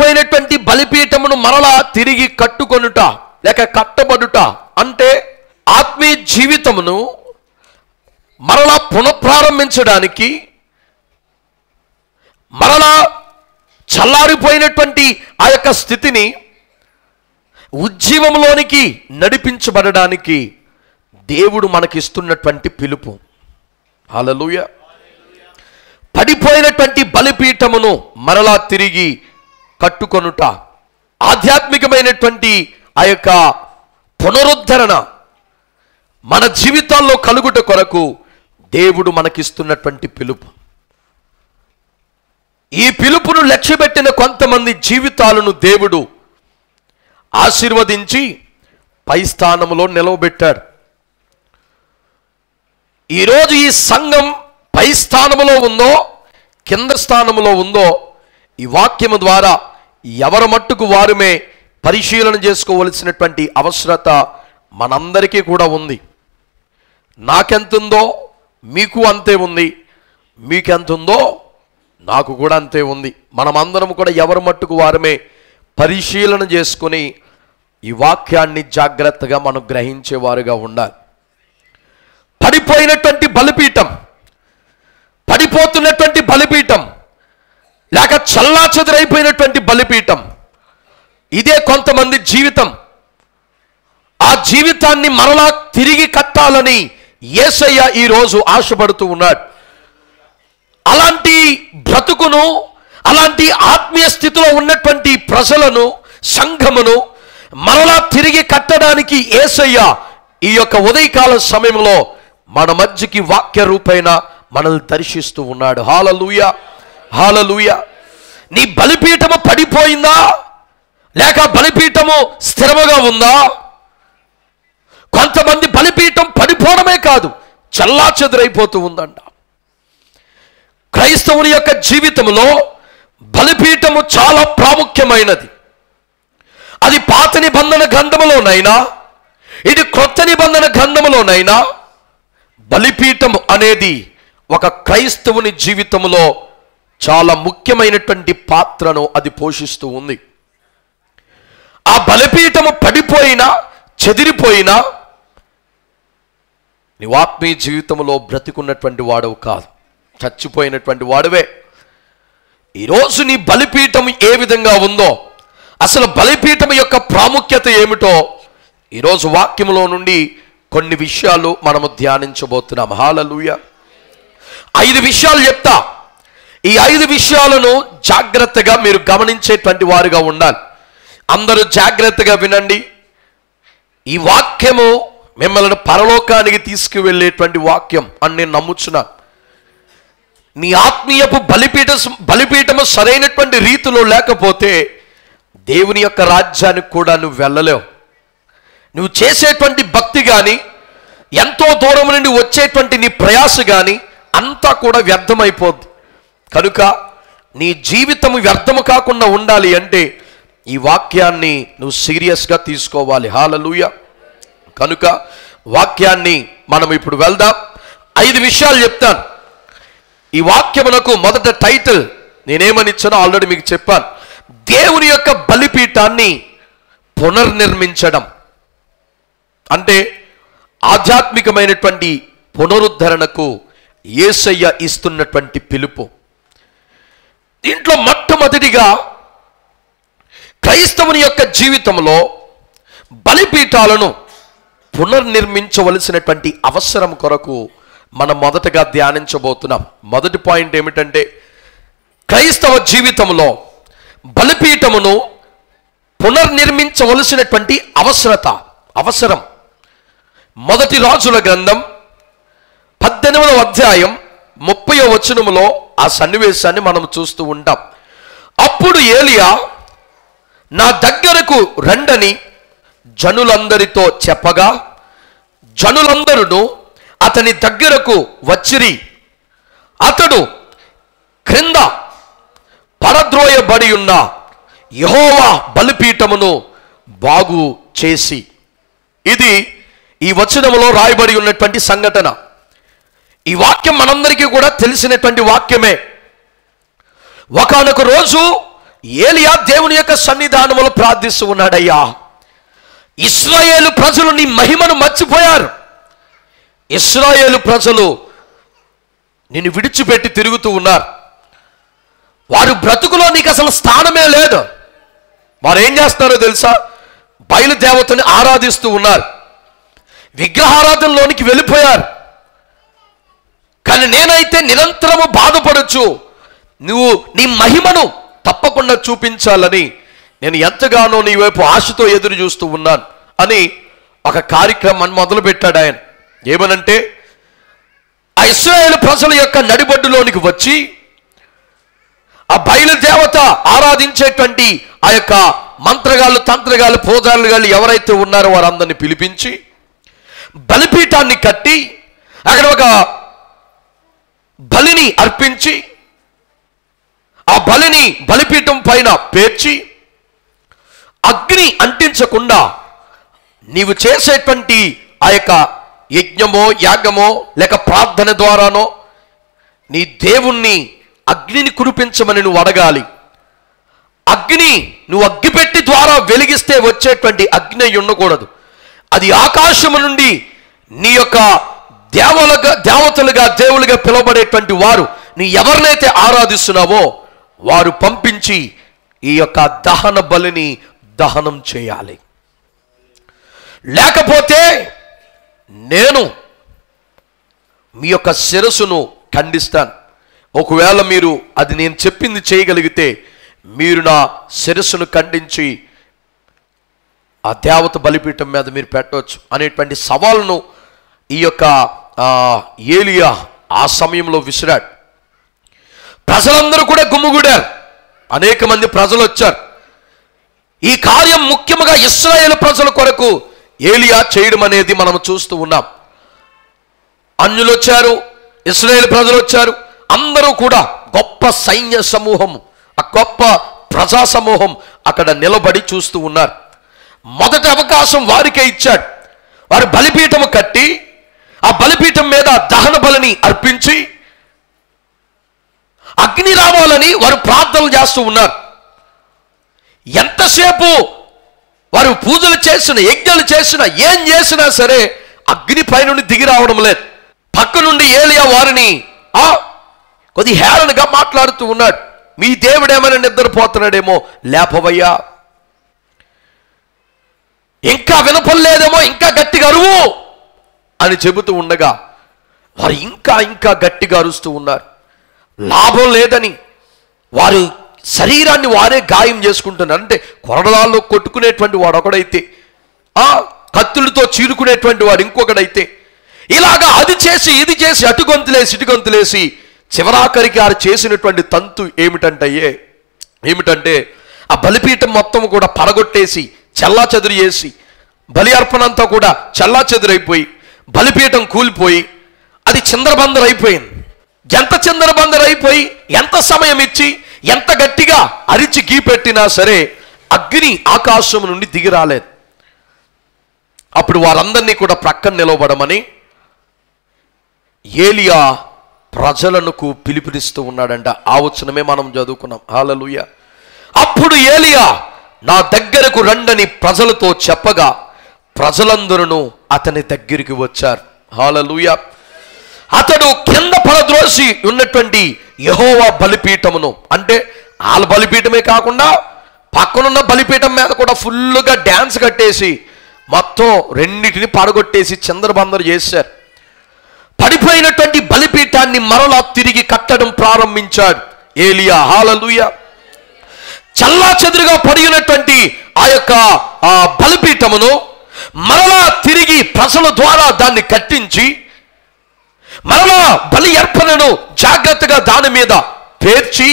చల్లారిపోయినటువంటి బలిపీఠమును మరలా తిరిగి కట్టుకొనుట లేక కట్టబడుట అంటే ఆత్మీయ జీవితమును మరలా పునఃప్రారంభించడానికి, మరలా చల్లారిపోయినటువంటి ఆ యొక్క స్థితిని ఉజ్జీవంలోనికి నడిపించబడడానికి దేవుడు మనకిస్తున్నటువంటి పిలుపు. హల్లెలూయా. పడిపోయినటువంటి బలిపీఠమును మరలా తిరిగి కట్టుకొనుట, ఆధ్యాత్మికమైనటువంటి ఆ యొక్క పునరుద్ధరణ మన జీవితాల్లో కలుగుట కొరకు దేవుడు మనకిస్తున్నటువంటి పిలుపు. ఈ పిలుపును లక్ష్యపెట్టిన కొంతమంది జీవితాలను దేవుడు ఆశీర్వదించి పై స్థానంలో నిలవబెట్టాడు. ఈరోజు ఈ సంఘం పై స్థానంలో ఉందో కింద స్థానంలో ఉందో ఈ వాక్యము ద్వారా ఎవరి మట్టుకు వారమే పరిశీలన చేసుకోవలసినటువంటి అవసరత మనందరికీ కూడా ఉంది. నాకెంతుందో మీకు అంతే ఉంది, మీకెంతుందో నాకు కూడా అంతే ఉంది. మనమందరం కూడా ఎవరి మట్టుకు వారమే పరిశీలన చేసుకుని ఈ వాక్యాన్ని జాగ్రత్తగా మనం గ్రహించేవారుగా ఉండాలి. పడిపోయినటువంటి బలిపీఠం, పడిపోతున్నటువంటి బలిపీఠం, లేక చల్లాచెదరైపోయినటువంటి బలిపీఠం, ఇదే కొంతమంది జీవితం. ఆ జీవితాన్ని మరలా తిరిగి కట్టాలని యేసయ్య ఈరోజు ఆశపడుతూ ఉన్నాడు. అలాంటి బ్రతుకును, అలాంటి ఆత్మీయ స్థితిలో ఉన్నటువంటి ప్రజలను, సంఘమును మరలా తిరిగి కట్టడానికి యేసయ్య ఈ యొక్క ఉదయకాల సమయంలో మన మధ్యకి వాక్య రూపైన మనల్ని దర్శిస్తూ ఉన్నాడు. హల్లెలూయా, హల్లెలూయా. నీ బలిపీఠము పడిపోయిందా లేక బలిపీఠము స్థిరముగా ఉందా? కొంతమంది బలిపీఠం పడిపోవడమే కాదు, చల్లాచెదరైపోతూ ఉందంట. క్రైస్తవుని యొక్క జీవితంలో బలిపీఠము చాలా ప్రాముఖ్యమైనది. అది పాత నిబంధన గ్రంథములోనైనా ఇది క్రొత్త నిబంధన గ్రంథములోనైనా బలిపీఠం అనేది ఒక క్రైస్తవుని జీవితంలో చాలా ముఖ్యమైనటువంటి పాత్రను అది పోషిస్తూ ఉంది. ఆ బలిపీఠము పడిపోయినా, చెదిరిపోయినా నీవు ఆత్మీయ జీవితంలో బ్రతికున్నటువంటి వాడవు కాదు, చచ్చిపోయినటువంటి వాడువే. ఈరోజు నీ బలిపీఠం ఏ విధంగా ఉందో, అసలు బలిపీఠం యొక్క ప్రాముఖ్యత ఏమిటో ఈరోజు వాక్యములో నుండి కొన్ని విషయాలు మనము ధ్యానించబోతున్నాం. హల్లెలూయా. 5 విషయాలు చెప్తా. ఈ 5 విషయాలను జాగ్రత్తగా మీరు గమనించేటువంటి వారుగా ఉండాలి. అందరూ జాగ్రత్తగా వినండి. ఈ వాక్యము మిమ్మల్ని పరలోకానికి తీసుకువెళ్ళేటువంటి వాక్యం అని నేను నమ్ముచున్నాను. నీ ఆత్మీయపు బలిపీఠము సరైనటువంటి రీతిలో లేకపోతే దేవుని యొక్క రాజ్యానికి కూడా నువ్వు వెళ్ళలేవు. నువ్వు చేసేటువంటి భక్తి కానీ, ఎంతో దూరం నుండి వచ్చేటువంటి నీ ప్రయాస కానీ అంతా కూడా వ్యర్థమైపోద్ది. కనుక నీ జీవితం వ్యర్థము కాకుండా ఉండాలి అంటే ఈ వాక్యాన్ని నువ్వు సీరియస్గా తీసుకోవాలి. హల్లెలూయా. కనుక వాక్యాన్ని మనం ఇప్పుడు వెళ్దాం. 5 విషయాలు చెప్తాను. ఈ వాక్యమునకు మొదట టైటిల్ నేనేమని ఇచ్చానో ఆల్రెడీ మీకు చెప్పాను. దేవుని యొక్క బలిపీఠాన్ని పునర్నిర్మించడం. అంటే ఆధ్యాత్మికమైనటువంటి పునరుద్ధరణకు యేసయ్య ఇస్తున్నటువంటి పిలుపు. దీంట్లో మొట్టమొదటిగా క్రైస్తవుని యొక్క జీవితంలో బలిపీఠాలను పునర్నిర్మించవలసినటువంటి అవసరం కొరకు మనం మొదటగా ధ్యానించబోతున్నాం. మొదటి పాయింట్ ఏమిటంటే క్రైస్తవ జీవితంలో బలిపీఠమును పునర్నిర్మించవలసినటువంటి అవసరం. మొదటి రాజుల గ్రంథం 18వ అధ్యాయం 30వ వచనములో ఆ సన్నివేశాన్ని మనం చూస్తూ ఉంటాం. అప్పుడు ఏలియా నా దగ్గరకు రండని జనులందరితో చెప్పగా జనులందరూ అతని దగ్గరకు వచ్చిరి. అతడు క్రింద పరద్రోయబడి ఉన్న యెహోవా బలిపీఠమును బాగు చేసి. ఇది ఈ వచనములో రాయబడి ఉన్నటువంటి సంఘటన. ఈ వాక్యం మనందరికీ కూడా తెలిసినటువంటి వాక్యమే. ఒకానొక రోజు ఏలియా దేవుని యొక్క సన్నిధానములో ప్రార్థిస్తూ ఉన్నాడయ్యా, ఇశ్రాయేలు ప్రజలు నీ మహిమను మర్చిపోయారు. ఇశ్రాయేలు ప్రజలు నిన్ను విడిచిపెట్టి తిరుగుతూ ఉన్నారు. వారు బ్రతుకులో నీకు అసలు స్థానమే లేదు. వారు ఏం చేస్తారో తెలుసా? బయలుదేవతని ఆరాధిస్తూ ఉన్నారు, విగ్రహారాధనలోనికి వెళ్ళిపోయారు. కానీ నేనైతే నిరంతరము బాధపడచ్చు, నువ్వు నీ మహిమను తప్పకుండా చూపించాలని నేను ఎంతగానో నీ వైపు ఆశతో ఎదురు చూస్తూ ఉన్నాను అని ఒక కార్యక్రమాన్ని మొదలుపెట్టాడు ఆయన. ఏమనంటే, ఆ ఇశ్రాయేలు ప్రజల యొక్క నడిబొడ్డులోనికి వచ్చి ఆ బయలుదేవత ఆరాధించేటువంటి ఆ యొక్క మంత్రగాళ్ళు, తంత్రగాళ్ళు, పూజారులు ఎవరైతే ఉన్నారో వారందరినీ పిలిపించి బలిపీఠాన్ని కట్టి అక్కడ ఒక బలిని అర్పించి ఆ బలిని బలిపీఠం పైన పేర్చి అగ్ని అంటించకుండా నీవు చేసేటువంటి ఆ యొక్క యజ్ఞమో యాగమో లేక ప్రార్థన ద్వారానో నీ దేవుణ్ణి అగ్నిని కురిపించమని నువ్వు అడగాలి. అగ్ని నువ్వు అగ్గిపెట్టి ద్వారా వెలిగిస్తే వచ్చేటువంటి అగ్ని ఉండకూడదు. అది ఆకాశము నుండి నీ యొక్క దేవతలుగా దేవులుగా పిలువబడేటువంటి వారు నీ ఎవరినైతే ఆరాధిస్తున్నావో వారు పంపించి ఈ యొక్క దహన బలిని దహనం చేయాలి. లేకపోతే నేను మీ యొక్క శిరస్సును ఖండిస్తాను. ఒకవేళ మీరు అది నేను చెప్పింది చేయగలిగితే మీరు నా శిరస్సును ఖండించి ఆ దేవత బలిపీఠం మీద మీరు పెట్టవచ్చు అనేటువంటి సవాలును ఈ యొక్క ఏలియా ఆ సమయంలో విసిరాడు. ప్రజలందరూ కూడా గుమ్ముగూడారు, అనేక మంది ప్రజలు వచ్చారు. ఈ కార్యం ముఖ్యంగా ఇశ్రాయేలు ప్రజల కొరకు ఏలియా చేయడం అనేది మనం చూస్తూ ఉన్నాం. అన్యులు వచ్చారు, ఇశ్రాయేలు ప్రజలు వచ్చారు, అందరూ కూడా గొప్ప సైన్య సమూహం, ఆ గొప్ప ప్రజా సమూహం అక్కడ నిలబడి చూస్తూ ఉన్నారు. మొదటి అవకాశం వారికే ఇచ్చాడు. వారు బలిపీఠము కట్టి ఆ బలిపీఠం మీద దహన బలిని అర్పించి అగ్ని రావాలని వారు ప్రార్థనలు చేస్తూ ఉన్నారు. ఎంతసేపు వారు పూజలు చేసిన, యజ్ఞాలు చేసిన, ఏం చేసినా సరే అగ్ని పైనుండి దిగి రావడం లేదు. పక్క నుండి ఏలియా వారిని కొద్ది హేళనగా మాట్లాడుతూ ఉన్నాడు. మీ దేవుడేమైనా నిద్రపోతున్నాడేమో, లేపవయ్యా, ఇంకా వినపడలేదేమో, ఇంకా గట్టిగా అరువు అని చెబుతూ ఉండగా వారు ఇంకా ఇంకా గట్టిగా అరుస్తూ ఉన్నారు. లాభం లేదని వారు శరీరాన్ని వారే గాయం చేసుకుంటున్నారు. అంటే కొరడాల్లో కొట్టుకునేటువంటి వాడు ఒకడైతే, కత్తులతో చీరుకునేటువంటి వాడు ఇంకొకడైతే, ఇలాగా అది చేసి ఇది చేసి అటు గొంతులేసి ఇటు గొంతులేసి చివరాఖరికి వారు చేసినటువంటి తంతు ఏమిటంటే ఆ బలిపీఠం మొత్తం కూడా పడగొట్టేసి చల్లా చెదురు చేసి బలి అర్పణ అంతా కూడా చల్లా చెదురైపోయి బలిపీఠం కూలిపోయి అది చిందరబందరైపోయింది. ఎంత చిందరబందరైపోయి ఎంత సమయం ఇచ్చి ఎంత గట్టిగా అరిచి గీపెట్టినా సరే అగ్ని ఆకాశం నుండి దిగి రాలేదు. అప్పుడు వారందరినీ కూడా ప్రక్కన నిలవబడమని ఏలియా ప్రజలకు పిలుపునిస్తూ ఉన్నాడంట. ఆ వచనమే మనం చదువుకున్నాం. హల్లెలూయా. అప్పుడు ఏలియా నా దగ్గరకు రండని ప్రజలతో చెప్పగా ప్రజలందరూ అతని దగ్గరికి వచ్చారు. హల్లెలూయా. అతడు కింద పడద్రోసి ఉన్నటువంటి యెహోవా బలిపీఠమును, అంటే వాళ్ళ బలిపీఠమే కాకుండా పక్కనున్న బలిపీఠం మీద కూడా ఫుల్గా డ్యాన్స్ కట్టేసి మొత్తం రెండింటిని పడగొట్టేసి చంద్రబందరు చేశారు. పడిపోయినటువంటి బలిపీఠాన్ని మరలా తిరిగి కట్టడం ప్రారంభించాడు ఏలియా. హల్లెలూయా. చల్లా చెదురుగా పడినటువంటి ఆ యొక్క బలిపీఠమును మరలా తిరిగి ప్రజల ద్వారా దాన్ని కట్టించి మరలా బలి అర్పణను జాగ్రత్తగా దాని మీద పేర్చి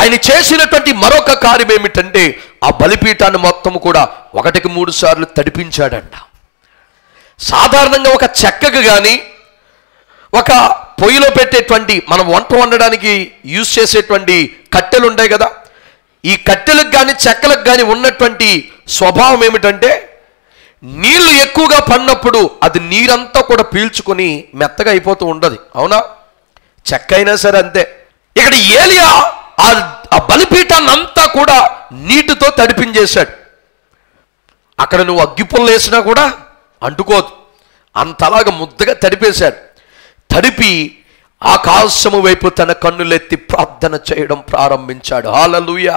ఆయన చేసినటువంటి మరొక కార్యం ఏమిటంటే ఆ బలిపీఠాన్ని మొత్తం కూడా 1-3 సార్లు తడిపించాడంట. సాధారణంగా ఒక చెక్కకు కానీ ఒక పొయ్యిలో పెట్టేటువంటి మనం వంట వండడానికి యూజ్ చేసేటువంటి కట్టెలు ఉంటాయి కదా, ఈ కట్టెలకు కానీ చెక్కలకు కానీ ఉన్నటువంటి స్వభావం ఏమిటంటే నీళ్లు ఎక్కువగా పడినప్పుడు అది నీరంతా కూడా పీల్చుకొని మెత్తగా అయిపోతూ ఉండదు. అవునా? చెక్క అయినా సరే అంతే. ఇక్కడ ఏలియా ఆ బలిపీఠాన్ని అంతా కూడా నీటితో తడిపించేశాడు. అక్కడ నువ్వు అగ్గిపుల్ల వేసినా కూడా అంటుకోదు, అంతలాగా ముద్దగా తడిపేశాడు. తడిపి ఆకాశము వైపు తన కన్నులెత్తి ప్రార్థన చేయడం ప్రారంభించాడు. హల్లెలూయా.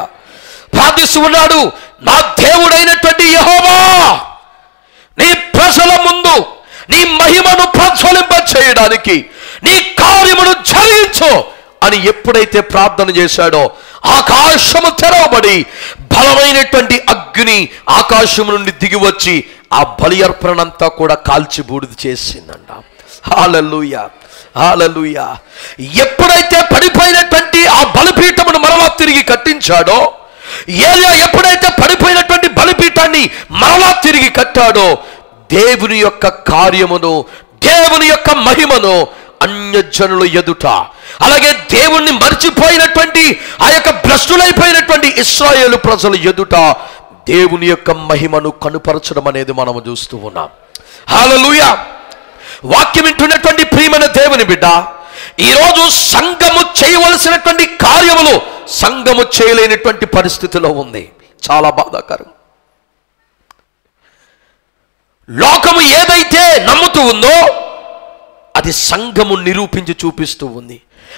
ప్రార్థిస్తూ ఉన్నాడు, నా దేవుడైనటువంటి యెహోవా, నీ ప్రజల ముందు నీ మహిమను ప్రజ్వలింప చేయడానికి నీ కార్యమును జరిగించు అని ఎప్పుడైతే ప్రార్థన చేశాడో ఆకాశము తెరవబడి బలమైనటువంటి అగ్ని ఆకాశము నుండి దిగి వచ్చి ఆ బలి అర్పణంతా కూడా కాల్చి బూడిద చేసిందంట. హల్లెలూయా, హల్లెలూయా. ఎప్పుడైతే పడిపోయినటువంటి ఆ బలిపీఠమును మరలా తిరిగి కట్టించాడో, ఏలియా ఎప్పుడైతే పడిపోయినటువంటి బలిపీఠాన్ని మరలా తిరిగి కట్టాడో, దేవుని యొక్క కార్యమును, దేవుని యొక్క మహిమను అన్యజనుల ఎదుట, అలాగే దేవుణ్ణి మర్చిపోయినటువంటి ఆ యొక్క భ్రష్టులైపోయినటువంటి ఇశ్రాయేలు ప్రజల ఎదుట దేవుని యొక్క మహిమను కనుపరచడం అనేది మనము చూస్తూ ఉన్నాం. హల్లెలూయా. వాక్యం వింటున్నటువంటి ప్రియమైన దేవుని బిడ్డ, ఈరోజు సంఘము చేయవలసినటువంటి కార్యములు సంఘము చేయలేనటువంటి పరిస్థితిలో ఉంది. చాలా బాధాకరం. లోకము ఏదైతే నమ్ముతూ ఉందో అది సంఘము నిరూపించి చూపిస్తూ ఉంది.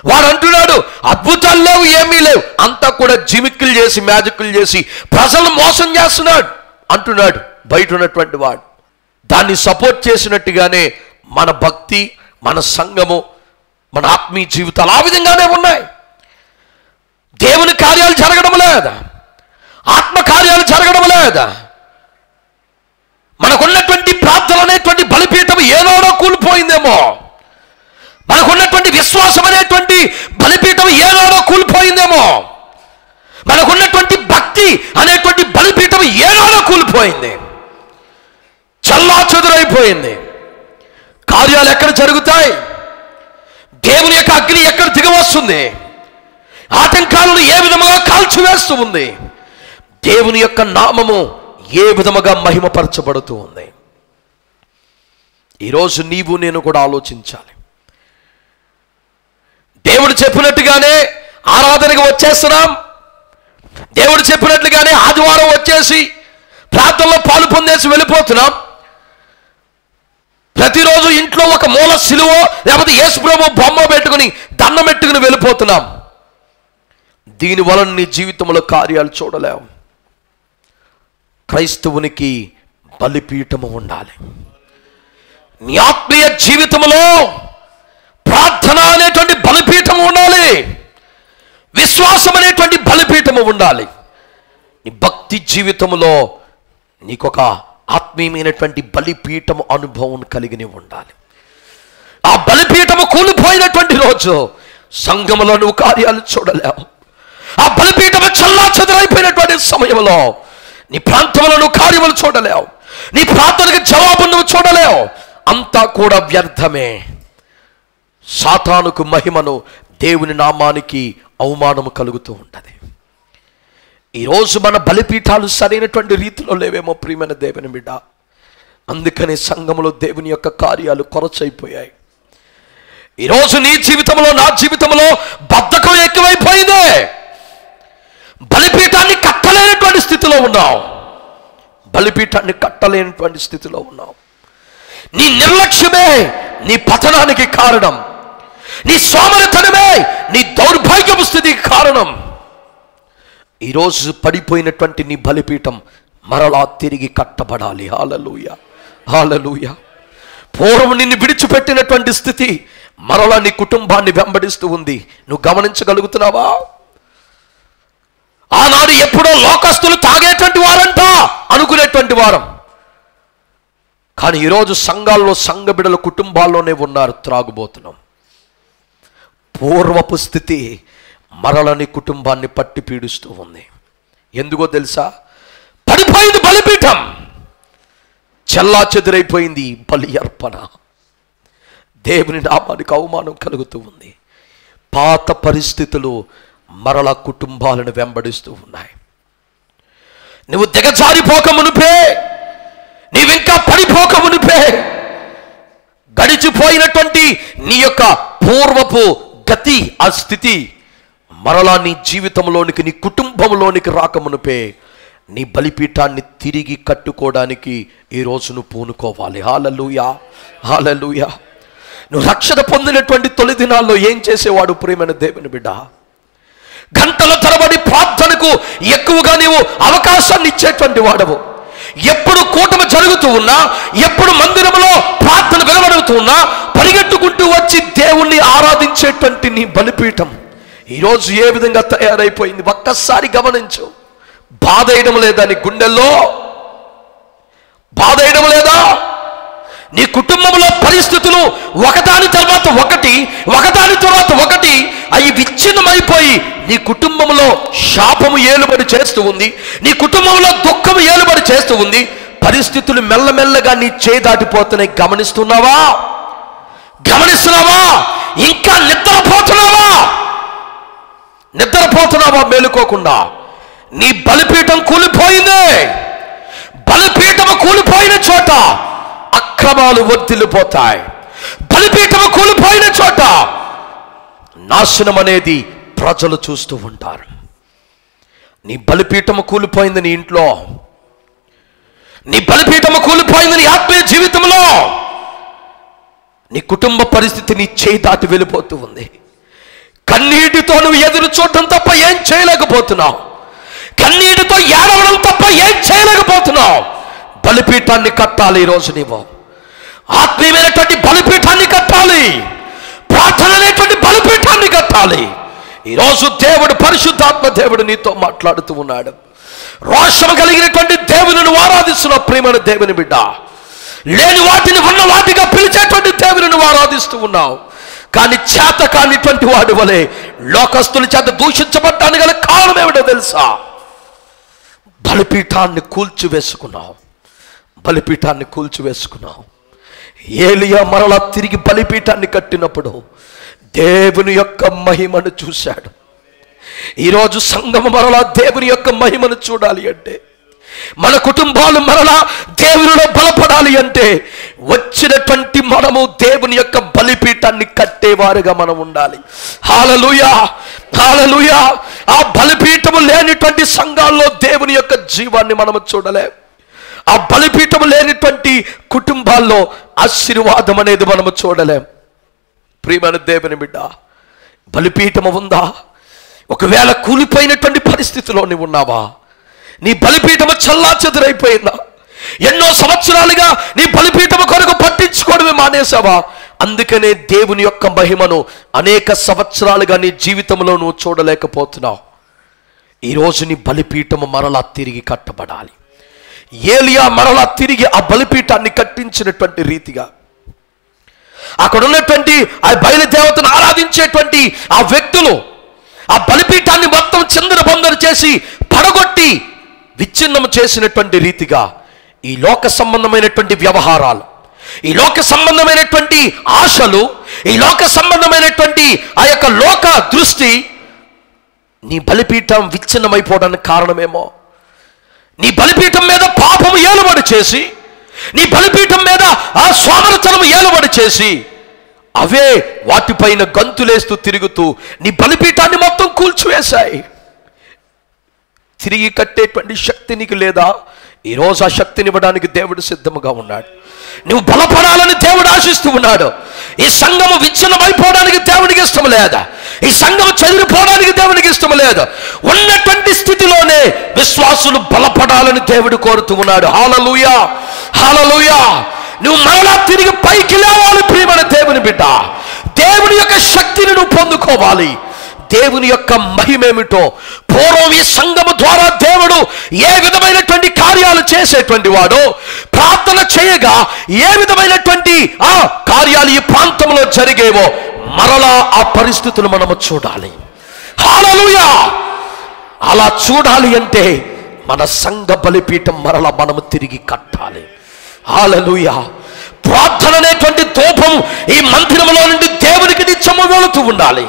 వాడు అంటున్నాడు, అద్భుతాలు లేవు, ఏమీ లేవు, అంతా కూడా జిమిక్కులు చేసి మ్యాజిక్లు చేసి ప్రజలు మోసం చేస్తున్నాడు అంటున్నాడు బయట ఉన్నటువంటి వాడు. దాన్ని సపోర్ట్ చేసినట్టుగానే మన భక్తి, మన సంఘము, మన ఆత్మీయ జీవితాలు ఆ విధంగానే ఉన్నాయి. దేవుని కార్యాలు జరగడం లేదా, ఆత్మ కార్యాలు జరగడం లేదా, మనకున్నటువంటి ప్రార్థన అనేటువంటి బలిపీఠం ఏనాడో కూలిపోయిందేమో, మనకున్నటువంటి విశ్వాసం అనేటువంటి బలిపీఠం ఏనాడో కూలిపోయిందేమో, మనకున్నటువంటి భక్తి అనేటువంటి బలిపీఠం ఏనాడో కూలిపోయింది, చల్లా చెదురైపోయింది. కార్యాలు ఎక్కడ జరుగుతాయి? దేవుని యొక్క అగ్ని ఎక్కడ దిగవస్తుంది? ఆటంకాలను ఏ విధముగా కాల్చివేస్తూ ఉంది? దేవుని యొక్క నామము ఏ విధముగా మహిమపరచబడుతూ ఉంది? ఈరోజు నీవు నేను కూడా ఆలోచించాలి. దేవుడు చెప్పినట్టుగానే ఆరాధనకు వచ్చేస్తున్నాం, దేవుడు చెప్పినట్లుగానే ఆదివారం వచ్చేసి ప్రార్థనలో పాలు పొందేసి వెళ్ళిపోతున్నాం. ప్రతిరోజు ఇంట్లో ఒక మూల సిలువ లేకపోతే యేసు ప్రభువు బొమ్మ పెట్టుకుని దండం పెట్టుకుని వెళ్ళిపోతున్నాం. దీనివలన నీ జీవితంలో కార్యాలు చూడలేవు. క్రైస్తవునికి బలిపీఠము ఉండాలి. నీ ఆత్మీయ జీవితంలో ప్రార్థన అనేటువంటి బలిపీఠము ఉండాలి, విశ్వాసం అనేటువంటి బలిపీఠము ఉండాలి. నీ భక్తి జీవితంలో నీకొక ఆత్మీయమైనటువంటి బలిపీఠము అనుభవం కలిగి ఉండాలి. ఆ బలిపీఠము కూలిపోయినటువంటి రోజు సంఘములో నువ్వు కార్యాలు చూడలేవు. ఆ బలిపీఠము చల్లా చెదరైపోయినటువంటి సమయంలో నీ ప్రాంతంలో నువ్వు కార్యములు చూడలేవు, నీ ప్రార్థనకు జవాబు నువ్వు చూడలేవు. అంతా కూడా వ్యర్థమే. సాతానుకు మహిమను, దేవుని నామానికి అవమానము కలుగుతూ ఉంటుంది. ఈరోజు మన బలిపీఠాలు సరైనటువంటి రీతిలో లేవేమో ప్రియమైన దేవుని బిడ్డ. అందుకని సంఘములో దేవుని యొక్క కార్యాలు కొరచైపోయాయి. ఈరోజు నీ జీవితంలో, నా జీవితంలో బద్ధకం ఎక్కువైపోయిందే. బలిపీఠాన్ని కట్టలేనటువంటి స్థితిలో ఉన్నావు, బలిపీఠాన్ని కట్టలేనటువంటి స్థితిలో ఉన్నావు. నీ నిర్లక్ష్యమే నీ పతనానికి కారణం, నీ సోమరితనమే నీ దౌర్భాగ్యపు స్థితికి కారణం. ఈరోజు పడిపోయినటువంటి నీ బలిపీఠం మరలా తిరిగి కట్టబడాలి. హల్లెలూయా, హల్లెలూయా. పూర్వం నిన్ను విడిచిపెట్టినటువంటి స్థితి మరలా నీ కుటుంబాన్ని వెంబడిస్తూ ఉంది. నువ్వు గమనించగలుగుతున్నావా? ఆనాడు ఎప్పుడో లోకస్తులు తాగేటువంటి వారంట అనుకునేటువంటి వారం, కానీ ఈరోజు సంఘాల్లో సంఘ బిడ్డల కుటుంబాల్లోనే ఉన్నారు త్రాగుబోతున్నాం. పూర్వపు స్థితి మరలని కుటుంబాన్ని పట్టి పీడిస్తూ ఉంది. ఎందుకో తెలుసా? పడిపోయింది బలిపీఠం, చల్లా చెదురైపోయింది బలి అర్పణ. దేవుని నామానికి అవమానం కలుగుతూ ఉంది. పాత పరిస్థితులు మరల కుటుంబాలను వెంబడిస్తూ ఉన్నాయి. నువ్వు దిగజారిపోక మునిపే, నీవింకా పడిపోక మునిపే, గడిచిపోయినటువంటి నీ యొక్క పూర్వపు గతి, ఆ స్థితి మరలా నీ జీవితంలోనికి, నీ కుటుంబంలోనికి రాకమునుపే నీ బలిపీఠాన్ని తిరిగి కట్టుకోవడానికి ఈరోజు నువ్వు పూనుకోవాలి. హల్లెలూయా, హల్లెలూయా. నువ్వు రక్షణ పొందినటువంటి తొలి దినాల్లో ఏం చేసేవాడు ప్రియమైన దేవుని బిడ్డ? గంటల తరబడి ప్రార్థనకు ఎక్కువగా నీవు అవకాశాన్ని ఇచ్చేటువంటి వాడవు. ఎప్పుడు కూటమి జరుగుతూ ఉన్నా, ఎప్పుడు మందిరంలో ప్రార్థన వెలువడుతూ ఉన్నా పరిగెట్టుకుంటూ వచ్చి దేవుణ్ణి ఆరాధించేటువంటి నీ బలిపీఠం ఈరోజు ఏ విధంగా తయారైపోయింది ఒక్కసారి గమనించు. బాధ వేయడం లేదా నీ గుండెల్లో? బాధ వేయడం లేదా? నీ కుటుంబంలో పరిస్థితులు ఒకదాని తర్వాత ఒకటి అవి విచ్ఛిన్నమైపోయి నీ కుటుంబంలో శాపము ఏలుబడి చేస్తూ ఉంది, నీ కుటుంబంలో దుఃఖము ఏలుబడి చేస్తూ ఉంది. పరిస్థితులు మెల్లమెల్లగా నీ చేయి దాటిపోతున్నాయి. గమనిస్తున్నావా? ఇంకా నిద్రపోతున్నావా మేలుకోకుండా? నీ బలిపీఠం కూలిపోయింది. బలిపీఠము కూలిపోయిన చోట అక్రమాలు వర్ధిల్లిపోతాయి. బలిపీఠము కూలిపోయిన చోట నాశనం అనేది ప్రజలు చూస్తూ ఉంటారు. నీ బలిపీఠము కూలిపోయింది నీ ఇంట్లో, నీ బలిపీఠము కూలిపోయింది నీ ఆత్మీయ జీవితంలో. నీ కుటుంబ పరిస్థితి నీ చేయి దాటి వెళ్ళిపోతూ ఉంది. కన్నీటితో నువ్వు ఎదురు చూడటం తప్ప ఏం చేయలేకపోతున్నావు. కన్నీటితో ఏడవడం తప్ప ఏం చేయలేకపోతున్నావు. బలిపీఠాన్ని కట్టాలి. ఈరోజు నీవు ఆత్మీయమైనటువంటి బలిపీఠాన్ని కట్టాలి. ప్రార్థన అనేటువంటి బలిపీఠాన్ని కట్టాలి. ఈరోజు దేవుడు, పరిశుద్ధాత్మ దేవుడు నీతో మాట్లాడుతూ ఉన్నాడు. రోషము కలిగినటువంటి దేవుని నువ్వు ఆరాధిస్తున్నావు ప్రియమైన దేవుని బిడ్డ. లేని వాటిని ఉన్న వాటిగా పిలిచేటువంటి దేవుని నువ్వు ఆరాధిస్తూ ఉన్నావు. కానీ చేత కానిటువంటి వాడి వలె లోకస్తుల చేత దూషించబడ్డానికి గల కారణం ఏమిటో తెలుసా? బలిపీఠాన్ని కూల్చివేసుకున్నావు. ఏలియా మరలా తిరిగి బలిపీఠాన్ని కట్టినప్పుడు దేవుని యొక్క మహిమను చూశాడు. ఈరోజు సంఘం మరలా దేవుని యొక్క మహిమను చూడాలి అంటే, మన కుటుంబాలు మరలా దేవునిలో బలపడాలి అంటే వచ్చినటువంటి మనము దేవుని యొక్క బలిపీఠాన్ని కట్టేవారుగా మనం ఉండాలి. హల్లెలూయా, హల్లెలూయా. ఆ బలిపీఠము లేనిటువంటి సంఘాల్లో దేవుని యొక్క జీవాన్ని మనము చూడలేం. ఆ బలిపీఠము లేనిటువంటి కుటుంబాల్లో ఆశీర్వాదం అనేది మనము చూడలేం. ప్రియమైన దేవుని బిడ్డ, బలిపీఠము ఉందా? ఒకవేళ కూలిపోయినటువంటి పరిస్థితిలో నువ్వు ఉన్నావా? నీ బలిపీఠము చల్లాచెదురైపోయిందా? ఎన్నో సంవత్సరాలుగా నీ బలిపీఠము కొరకు పట్టించుకోవడమే మానేసావా? అందుకనే దేవుని యొక్క మహిమను అనేక సంవత్సరాలుగా నీ జీవితంలో నువ్వు చూడలేకపోతున్నావు. ఈరోజు నీ బలిపీఠము మరలా తిరిగి కట్టబడాలి. ఏలియా మరలా తిరిగి ఆ బలిపీఠాన్ని కట్టించినటువంటి రీతిగా అక్కడ ఉన్నటువంటి ఆ బయలుదేవతను ఆరాధించేటువంటి ఆ వ్యక్తులు ఆ బలిపీఠాన్ని మొత్తం చిందరబందరు చేసి పడగొట్టి విచ్ఛిన్నము చేసినటువంటి రీతిగా ఈ లోక సంబంధమైనటువంటి వ్యవహారాలు, ఈ లోక సంబంధమైనటువంటి ఆశలు, ఈ లోక సంబంధమైనటువంటి ఆ యొక్క లోక దృష్టి నీ బలిపీఠం విచ్ఛిన్నమైపోవడానికి కారణమేమో. నీ బలిపీఠం మీద పాపము ఏలుబడి చేసి, నీ బలిపీఠం మీద ఆ సోమరతనము ఏలుబడి చేసి అవే వాటిపైన గంతులేస్తూ తిరుగుతూ నీ బలిపీఠాన్ని మొత్తం కూల్చివేశాయి. తిరిగి కట్టేటువంటి శక్తి నీకు లేదా? ఈరోజు ఆ శక్తిని ఇవ్వడానికి దేవుడు సిద్ధముగా ఉన్నాడు. నువ్వు బలపడాలని దేవుడు ఆశిస్తూ ఉన్నాడు. ఈ సంఘము విచ్ఛిన్నమైపోవడానికి దేవునికి ఇష్టం లేదా? ఈ సంఘము చెదిరిపోవడానికి దేవునికి ఇష్టం లేదు. ఉన్నటువంటి స్థితిలోనే విశ్వాసులు బలపడాలని దేవుడు కోరుతూ ఉన్నాడు. హల్లెలూయా, హల్లెలూయా. నువ్వు మరలా తిరిగి పైకి లేవాలి ప్రియమైన దేవుని బిడ్డ. దేవుని యొక్క శక్తిని నువ్వు పొందుకోవాలి. దేవుని యొక్క మహిమేమిటో, పూర్వం ఈ సంఘము ద్వారా దేవుడు ఏ విధమైనటువంటి కార్యాలు చేసేటువంటి వాడో, ప్రార్థన చేయగా ఏ విధమైనటువంటి ఆ కార్యాలు ఈ ప్రాంతంలో జరిగేవో మరలా ఆ పరిస్థితులు మనము చూడాలి. హల్లెలూయా. అలా చూడాలి అంటే మన సంఘ బలిపీఠం మరలా మనము తిరిగి కట్టాలి. హల్లెలూయా. ప్రార్థన అనేటువంటి ధూపం ఈ మందిరంలో నుండి దేవునికి నిత్యము వెళుతూ ఉండాలి.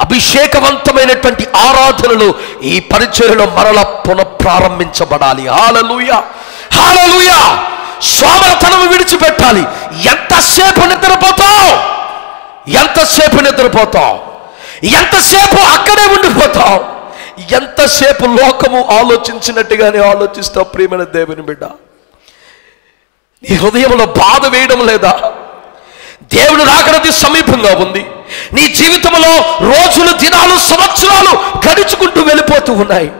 అభిషేకవంతమైనటువంటి ఆరాధనలు ఈ పరిచర్యలో మరల పునఃప్రారంభించబడాలి. హల్లెలూయా, హల్లెలూయా. సోమరతనం విడిచిపెట్టాలి. ఎంతసేపు నిద్రపోతావు? ఎంతసేపు అక్కడే ఉండిపోతావు, ఎంతసేపు లోకము ఆలోచించినట్టుగానే ఆలోచిస్తావు. ప్రియమైన దేవుని బిడ్డ, నీ హృదయంలో బాధ వేయడం లేదా? దేవుడు రాకడది సమీపంగా ఉంది. నీ జీవితంలో రోజులు, దినాలు, సంవత్సరాలు గడుచుకుంటూ వెళ్ళిపోతూ ఉన్నాయి.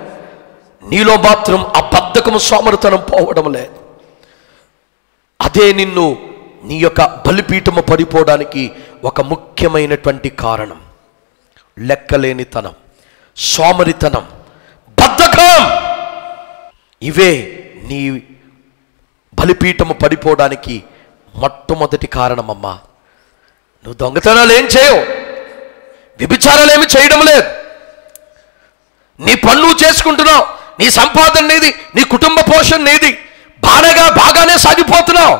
నీలో మాత్రం ఆ బద్ధకము, సోమరితనం పోవడం లేదు. అదే నిన్ను నీ యొక్క బలిపీఠము పడిపోవడానికి ఒక ముఖ్యమైనటువంటి కారణం. లెక్కలేనితనం, సోమరితనం, బద్ధకం, ఇవే నీ బలిపీఠము పడిపోవడానికి మొట్టమొదటి కారణమమ్మా. నువ్వు దొంగతనాలు ఏం చేయవు, వ్యభిచారాలు ఏమి చేయడం లేదు, నీ పన్ను చేసుకుంటున్నావు, నీ సంపాదన నీది, నీ కుటుంబ పోషణ నీది, బాగానే సాగిపోతున్నావు.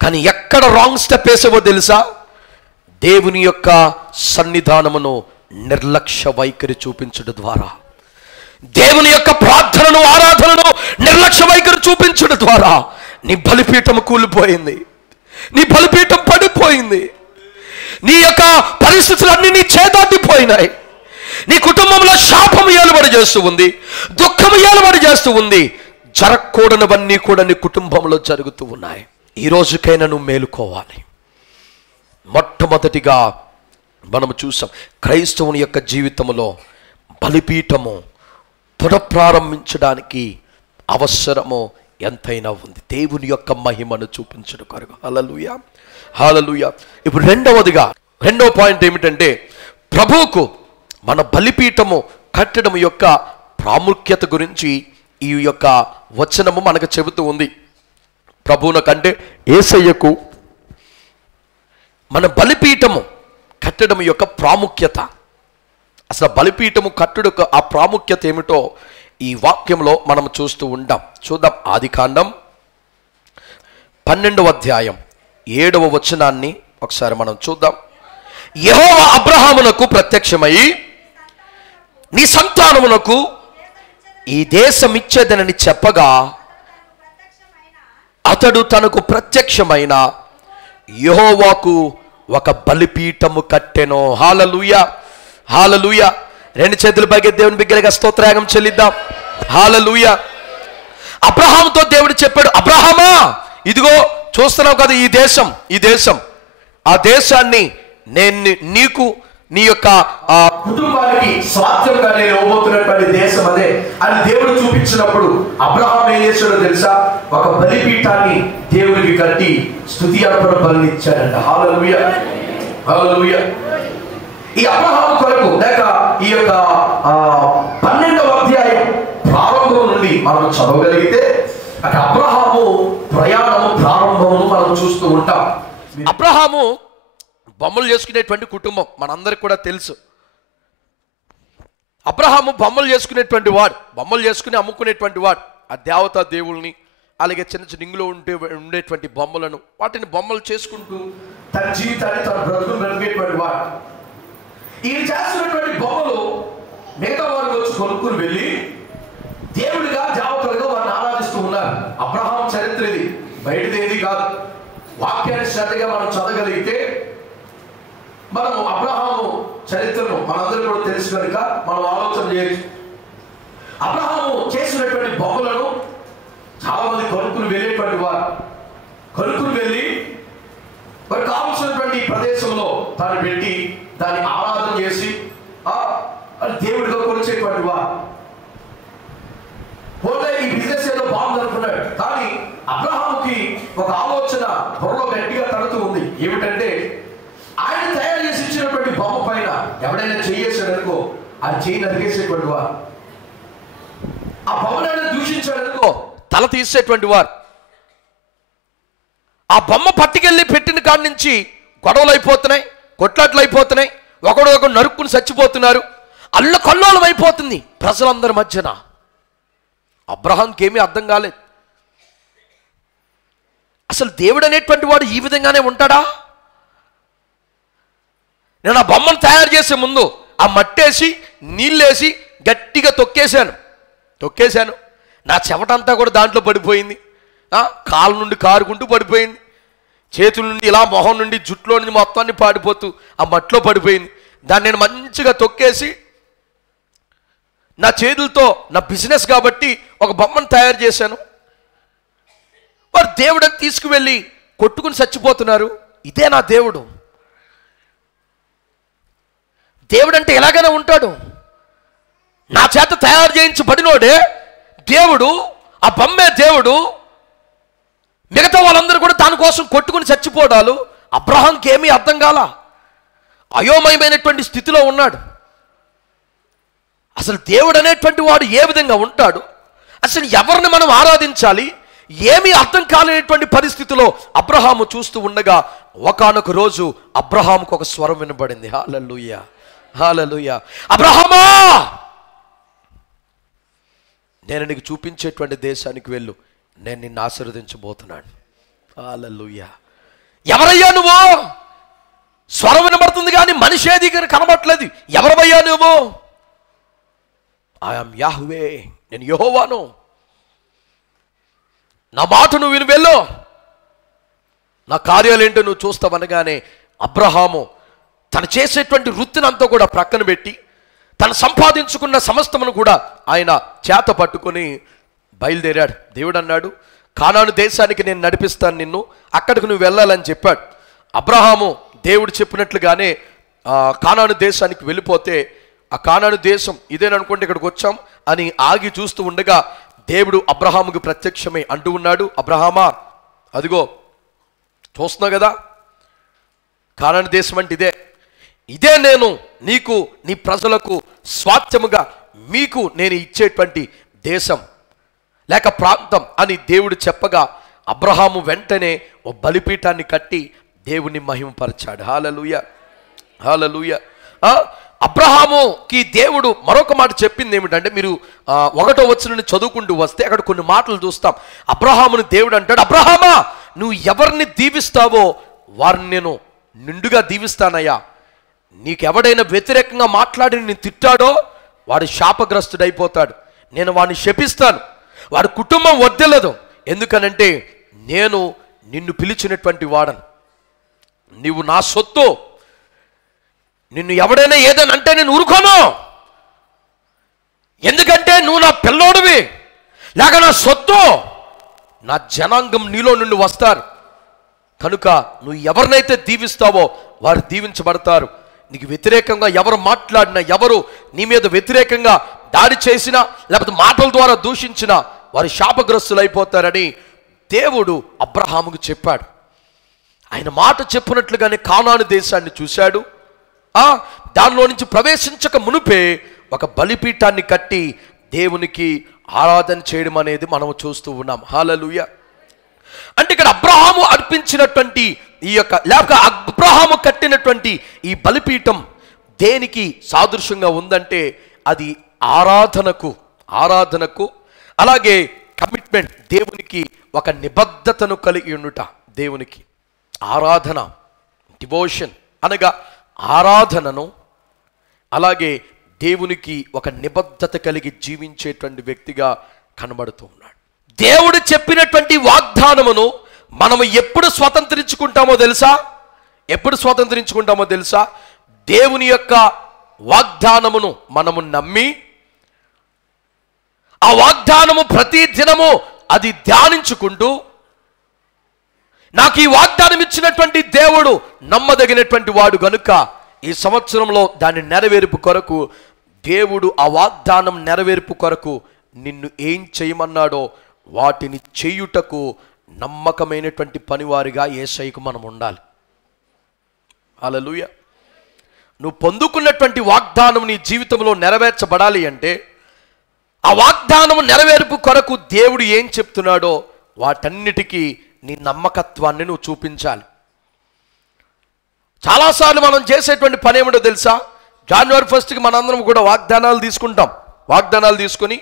కానీ ఎక్కడ రాంగ్ స్టెప్ వేసావో తెలుసా? దేవుని యొక్క సన్నిధానమును నిర్లక్ష్య వైఖరి చూపించడం ద్వారా, దేవుని యొక్క ప్రార్థనను, ఆరాధనను నిర్లక్ష్య వైఖరి చూపించడం ద్వారా నీ బలిపీఠం కూలిపోయింది, నీ బలిపీఠం పడిపోయింది. నీ యొక్క పరిస్థితులన్నీ నీ చేదాటిపోయినాయి. నీ కుటుంబంలో శాపం ఏలుబడి చేస్తూ ఉంది, దుఃఖం ఏలుబడి చేస్తూ ఉంది. జరగకూడనివన్నీ కూడా నీ కుటుంబంలో జరుగుతూ ఉన్నాయి. ఈ రోజుకైనా నువ్వు మేలుకోవాలి. మొట్టమొదటిగా మనము చూసాం, క్రైస్తవుని యొక్క జీవితంలో బలిపీఠము పునఃప్రారంభించడానికి అవసరము ఎంతైనా ఉంది. దేవుని యొక్క మహిమను చూపించడం కొరకు. హల్లెలూయా, హల్లెలూయా. ఇప్పుడు రెండవ పాయింట్ ఏమిటంటే, ప్రభువుకు మన బలిపీఠము కట్టడం యొక్క ప్రాముఖ్యత గురించి ఈ యొక్క వచనము మనకు చెబుతూ ఉంది. ప్రభువునకంటే యేసయ్యకు మన బలిపీఠము కట్టడం యొక్క ప్రాముఖ్యత, అసలు బలిపీఠము కట్టుడు ఆ ప్రాముఖ్యత ఏమిటో ఈ వాక్యంలో మనం చూస్తూ ఉంటాం. చూద్దాం. ఆదికాండం 12వ అధ్యాయం 7వ వచనాన్ని ఒకసారి మనం చూద్దాం. యెహోవా అబ్రహామునకు ప్రత్యక్షమై, నీ సంతానమునకు ఈ దేశం ఇచ్చేదనని చెప్పగా, అతడు తనకు ప్రత్యక్షమైన యెహోవాకు ఒక బలిపీఠము కట్టెను. హల్లెలూయా, హల్లెలూయా. రెండు చేతుల పైకి దేవుని బిగ్గరగా స్తోత్రయాగం చెల్లిద్దాం. హల్లెలూయా. అబ్రహాముతో దేవుడు చెప్పాడు, అబ్రహామా, ఇదిగో చూస్తున్నావు కదా ఈ దేశం, ఆ దేశాన్ని నేను నీకు, నీ యొక్క కుటుంబానికి స్వాస్థ్యంగా నేను ఇవ్వబోతున్నటువంటి దేశం అదే అని దేవుడు చూపించినప్పుడు అబ్రహాం ఏం చేశాడో తెలుసా? ఒక బలిపీఠాన్ని దేవుడికి కట్టి స్తుతి అర్పణ బలిని ఇచ్చాడంట. హల్లెలూయా, హల్లెలూయా. ఈ అబ్రహాము కొరకు లేక ఈ యొక్క 12వ అధ్యాయం ప్రారంభం నుండి మనం చదవగలిగితే అక్కడ అబ్రహాము ప్రయాణము ప్రారంభమును మనం చూస్తూ ఉంటాం. అబ్రహాము బొమ్మలు చేసుకునేటువంటి కుటుంబం మనందరికి కూడా తెలుసు. అబ్రహాము బొమ్మలు చేసుకునేటువంటి వాడు, బొమ్మలు చేసుకుని అమ్ముకునేటువంటి వాడు. ఆ దేవతా దేవుల్ని, అలాగే చిన్న చిన్న ఇంగులో ఉండేటువంటి బొమ్మలను, వాటిని బొమ్మలు చేసుకుంటూ తన జీవితాన్ని, తన బ్రతుకును బ్రతికేటువంటి వాడు. ఈయన చేస్తున్నటువంటి బొమ్మలు మిగతా వారు వచ్చి కొనుక్కుని వెళ్ళి దేవుడిగా, దేవతలుగా వారిని ఆరాధిస్తూ ఉన్నారు. అబ్రహాం చరిత్ర ఇది, బయటదేది కాదు. వాక్యాన్ని శ్రద్ధగా మనం చదవగలిగితే మనం అబ్రహాము చరిత్రను మనందరూ కూడా తెలుసు కనుక మనం ఆలోచన చేయొచ్చు. అబ్రహాము చేసినటువంటి బొమ్మలను చాలా మంది కొనుక్కుని వెళ్ళేటువంటి వారు, కొనుక్కుని వెళ్ళి వారికి కావలసినటువంటి ప్రదేశంలో తాను పెట్టి దాన్ని ఆరాధన చేసి దేవుడిగా కొలిచేటువంటి వారు. పోతే ఈ బిజినెస్ ఏదో బాగుంది అనుకున్నాడు, కానీ అబ్రహాముకి ఒక ఆలోచన బుర్రలో గట్టిగా తడుతూ ఉంది. ఏమిటంటే, ఆయన తయారు చేసి ఇచ్చినటువంటి బొమ్మ పైన ఎవడైనా చేయేసాడనుకో అది చేయి నరికేసేటువంటి వారు, ఆ బొమ్మనైనా దూషించాడనుకో తల తీసేటువంటి వారు. ఆ బొమ్మ పట్టుకెళ్ళి పెట్టిన కాడి నుంచి గొడవలు అయిపోతున్నాయి, కొట్లాట్లు అయిపోతున్నాయి, ఒకడు నరుక్కుని చచ్చిపోతున్నారు, అల్లకల్లోలం అయిపోతుంది ప్రజలందరి మధ్యన. అబ్రహాంకి ఏమీ అర్థం కాలేదు. అసలు దేవుడు అనేటువంటి వాడు ఈ విధంగానే ఉంటాడా? నేను ఆ బొమ్మను తయారు చేసే ముందు ఆ మట్టేసి నీళ్ళేసి గట్టిగా తొక్కేశాను. నా చెమటంతా కూడా దాంట్లో పడిపోయింది, కాళ్ళ నుండి కారుకుంటూ పడిపోయింది, చేతుల నుండి ఇలా మొహం నుండి జుట్లో నుండి మొత్తాన్ని పాడిపోతూ ఆ మట్టిలో పడిపోయింది. దాన్ని నేను మంచిగా తొక్కేసి నా చేతులతో నా బిజినెస్ కాబట్టి ఒక బొమ్మను తయారు చేశాను. వారు దేవుడని తీసుకువెళ్ళి కొట్టుకుని చచ్చిపోతున్నారు. ఇదే నా దేవుడు. దేవుడు అంటే ఎలాగైనా ఉంటాడు. నా చేత తయారు చేయించబడినోడే దేవుడు, ఆ బొమ్మే దేవుడు. మిగతా వాళ్ళందరూ కూడా దానికోసం కొట్టుకుని చచ్చిపోవడాలు అబ్రహాంకి ఏమీ అర్థం కాల. అయోమయమైనటువంటి స్థితిలో ఉన్నాడు. అసలు దేవుడు అనేటువంటి వాడు ఏ విధంగా ఉంటాడు, అసలు ఎవరిని మనం ఆరాధించాలి, ఏమీ అర్థం కాలేనటువంటి పరిస్థితిలో అబ్రహాము చూస్తూ ఉండగా ఒకానొక రోజు అబ్రహాముకు ఒక స్వరం వినబడింది. హల్లెలూయా, హల్లెలూయా. అబ్రహామా, నేను నీకు చూపించేటువంటి దేశానికి వెళ్ళు, నేను నిన్ను ఆశీర్వదించబోతున్నాను. హల్లెలూయా. ఎవరయ్యా నువ్వు? స్వరం వినబడుతుంది కానీ మనిషి ఏది కనబడట్లేదు. ఎవరవయ్యా నువ్వు? ఐఎమ్ యాహ్వే, నేను యెహోవాను, నా మాట నువ్వు విని వెళ్ళు, నా కార్యాలు ఏంటో నువ్వు చూస్తావనగానే అబ్రహాము తను చేసేటువంటి వృత్తిని అంతా కూడా ప్రక్కన పెట్టి తను సంపాదించుకున్న సమస్తమును కూడా ఆయన చేత పట్టుకొని బయలుదేరాడు. దేవుడు అన్నాడు, కానాను దేశానికి నేను నడిపిస్తాను నిన్ను, అక్కడికి నువ్వు వెళ్ళాలని చెప్పాడు. అబ్రహాము దేవుడు చెప్పినట్లుగానే కానాను దేశానికి వెళ్ళిపోతే ఆ కానాను దేశం ఇదేననుకుంటే ఇక్కడికి వచ్చాం అని ఆగి చూస్తూ ఉండగా దేవుడు అబ్రహాముకి ప్రత్యక్షమై అంటూ ఉన్నాడు, అబ్రహామా, అదిగో చూస్తున్నావు కదా, కానాను దేశం అంటే ఇదే నేను నీకు నీ ప్రజలకు స్వాస్థ్యముగా మీకు నేను ఇచ్చేటువంటి దేశం లేక ప్రాంతం అని దేవుడు చెప్పగా అబ్రహాము వెంటనే ఓ బలిపీఠాన్ని కట్టి దేవుని మహిమపరిచాడు. హల్లెలూయా, హల్లెలూయా. అబ్రహాముకి దేవుడు మరొక మాట చెప్పింది ఏమిటంటే, మీరు 1వ వచనాన్ని చదువుకుంటూ వస్తే అక్కడ కొన్ని మాటలు చూస్తాం. అబ్రహాముని దేవుడు అంటాడు, అబ్రహామా, నువ్వు ఎవరిని దీవిస్తావో వారిని నేను నిండుగా దీవిస్తానయ్యా. నీకెవడైనా వ్యతిరేకంగా మాట్లాడి నేను తిట్టాడో వాడు శాపగ్రస్తుడైపోతాడు. నేను వాడిని శపిస్తాను, వాడి కుటుంబం వర్ధిల్లదు. ఎందుకనంటే నేను నిన్ను పిలిచినటువంటి వాడను, నీవు నా సొత్తు. నిన్ను ఎవడైనా ఏదని అంటే నేను ఊరుకోను, ఎందుకంటే నువ్వు నా పిల్లోడివి లేక నా సొత్తు. నా జనాంగం నీలో నుండి వస్తారు కనుక నువ్వు ఎవరినైతే దీవిస్తావో వారు దీవించబడతారు. నీకు వ్యతిరేకంగా ఎవరు మాట్లాడినా, ఎవరు నీ మీద వ్యతిరేకంగా దాడి చేసినా లేకపోతే మాటల ద్వారా దూషించినా వారు శాపగ్రస్తులు అయిపోతారని దేవుడు అబ్రహాముకు చెప్పాడు. ఆయన మాట చెప్పినట్లుగానే కానాను దేశాన్ని చూశాడు. దానిలో నుంచి ప్రవేశించక మునుపే ఒక బలిపీఠాన్ని కట్టి దేవునికి ఆరాధన చేయడం అనేది మనం చూస్తూ ఉన్నాం. హల్లెలూయా. అంటే ఇక్కడ అబ్రహాము అర్పించినటువంటి ఈ యొక్క లేక అబ్రహాము కట్టినటువంటి ఈ బలిపీఠం దేనికి సాదృశ్యంగా ఉందంటే అది ఆరాధనకు అలాగే కమిట్మెంట్, దేవునికి ఒక నిబద్ధతను కలిగి ఉండుట. దేవునికి ఆరాధన, డివోషన్ అనగా ఆరాధనను, అలాగే దేవునికి ఒక నిబద్ధత కలిగి జీవించేటువంటి వ్యక్తిగా కనబడుతూ ఉన్నాడు. దేవుడు చెప్పినటువంటి వాగ్దానమును మనము ఎప్పుడు స్వతంత్రించుకుంటామో తెలుసా? దేవుని యొక్క వాగ్దానమును మనము నమ్మి ఆ వాగ్దానము ప్రతి దినము అది ధ్యానించుకుంటూ, నాకు ఈ వాగ్దానం ఇచ్చినటువంటి దేవుడు నమ్మదగినటువంటి వాడు గనుక ఈ సంవత్సరంలో దాని నెరవేర్పు కొరకు దేవుడు ఆ వాగ్దానం నెరవేర్పు కొరకు నిన్ను ఏం చేయమన్నాడో వాటిని చేయుటకు నమ్మకమైనటువంటి పనివారిగా యేసయ్యకు మనం ఉండాలి. హల్లెలూయా. నువ్వు పొందుకున్నటువంటి వాగ్దానం నీ జీవితంలో నెరవేర్చబడాలి అంటే ఆ వాగ్దానము నెరవేర్పు కొరకు దేవుడు ఏం చెప్తున్నాడో వాటన్నిటికీ నీ నమ్మకత్వాన్ని నువ్వు చూపించాలి. చాలాసార్లు మనం చేసేటువంటి పని ఏమిటో తెలుసా? January 1కి మనందరం కూడా వాగ్దానాలు తీసుకొని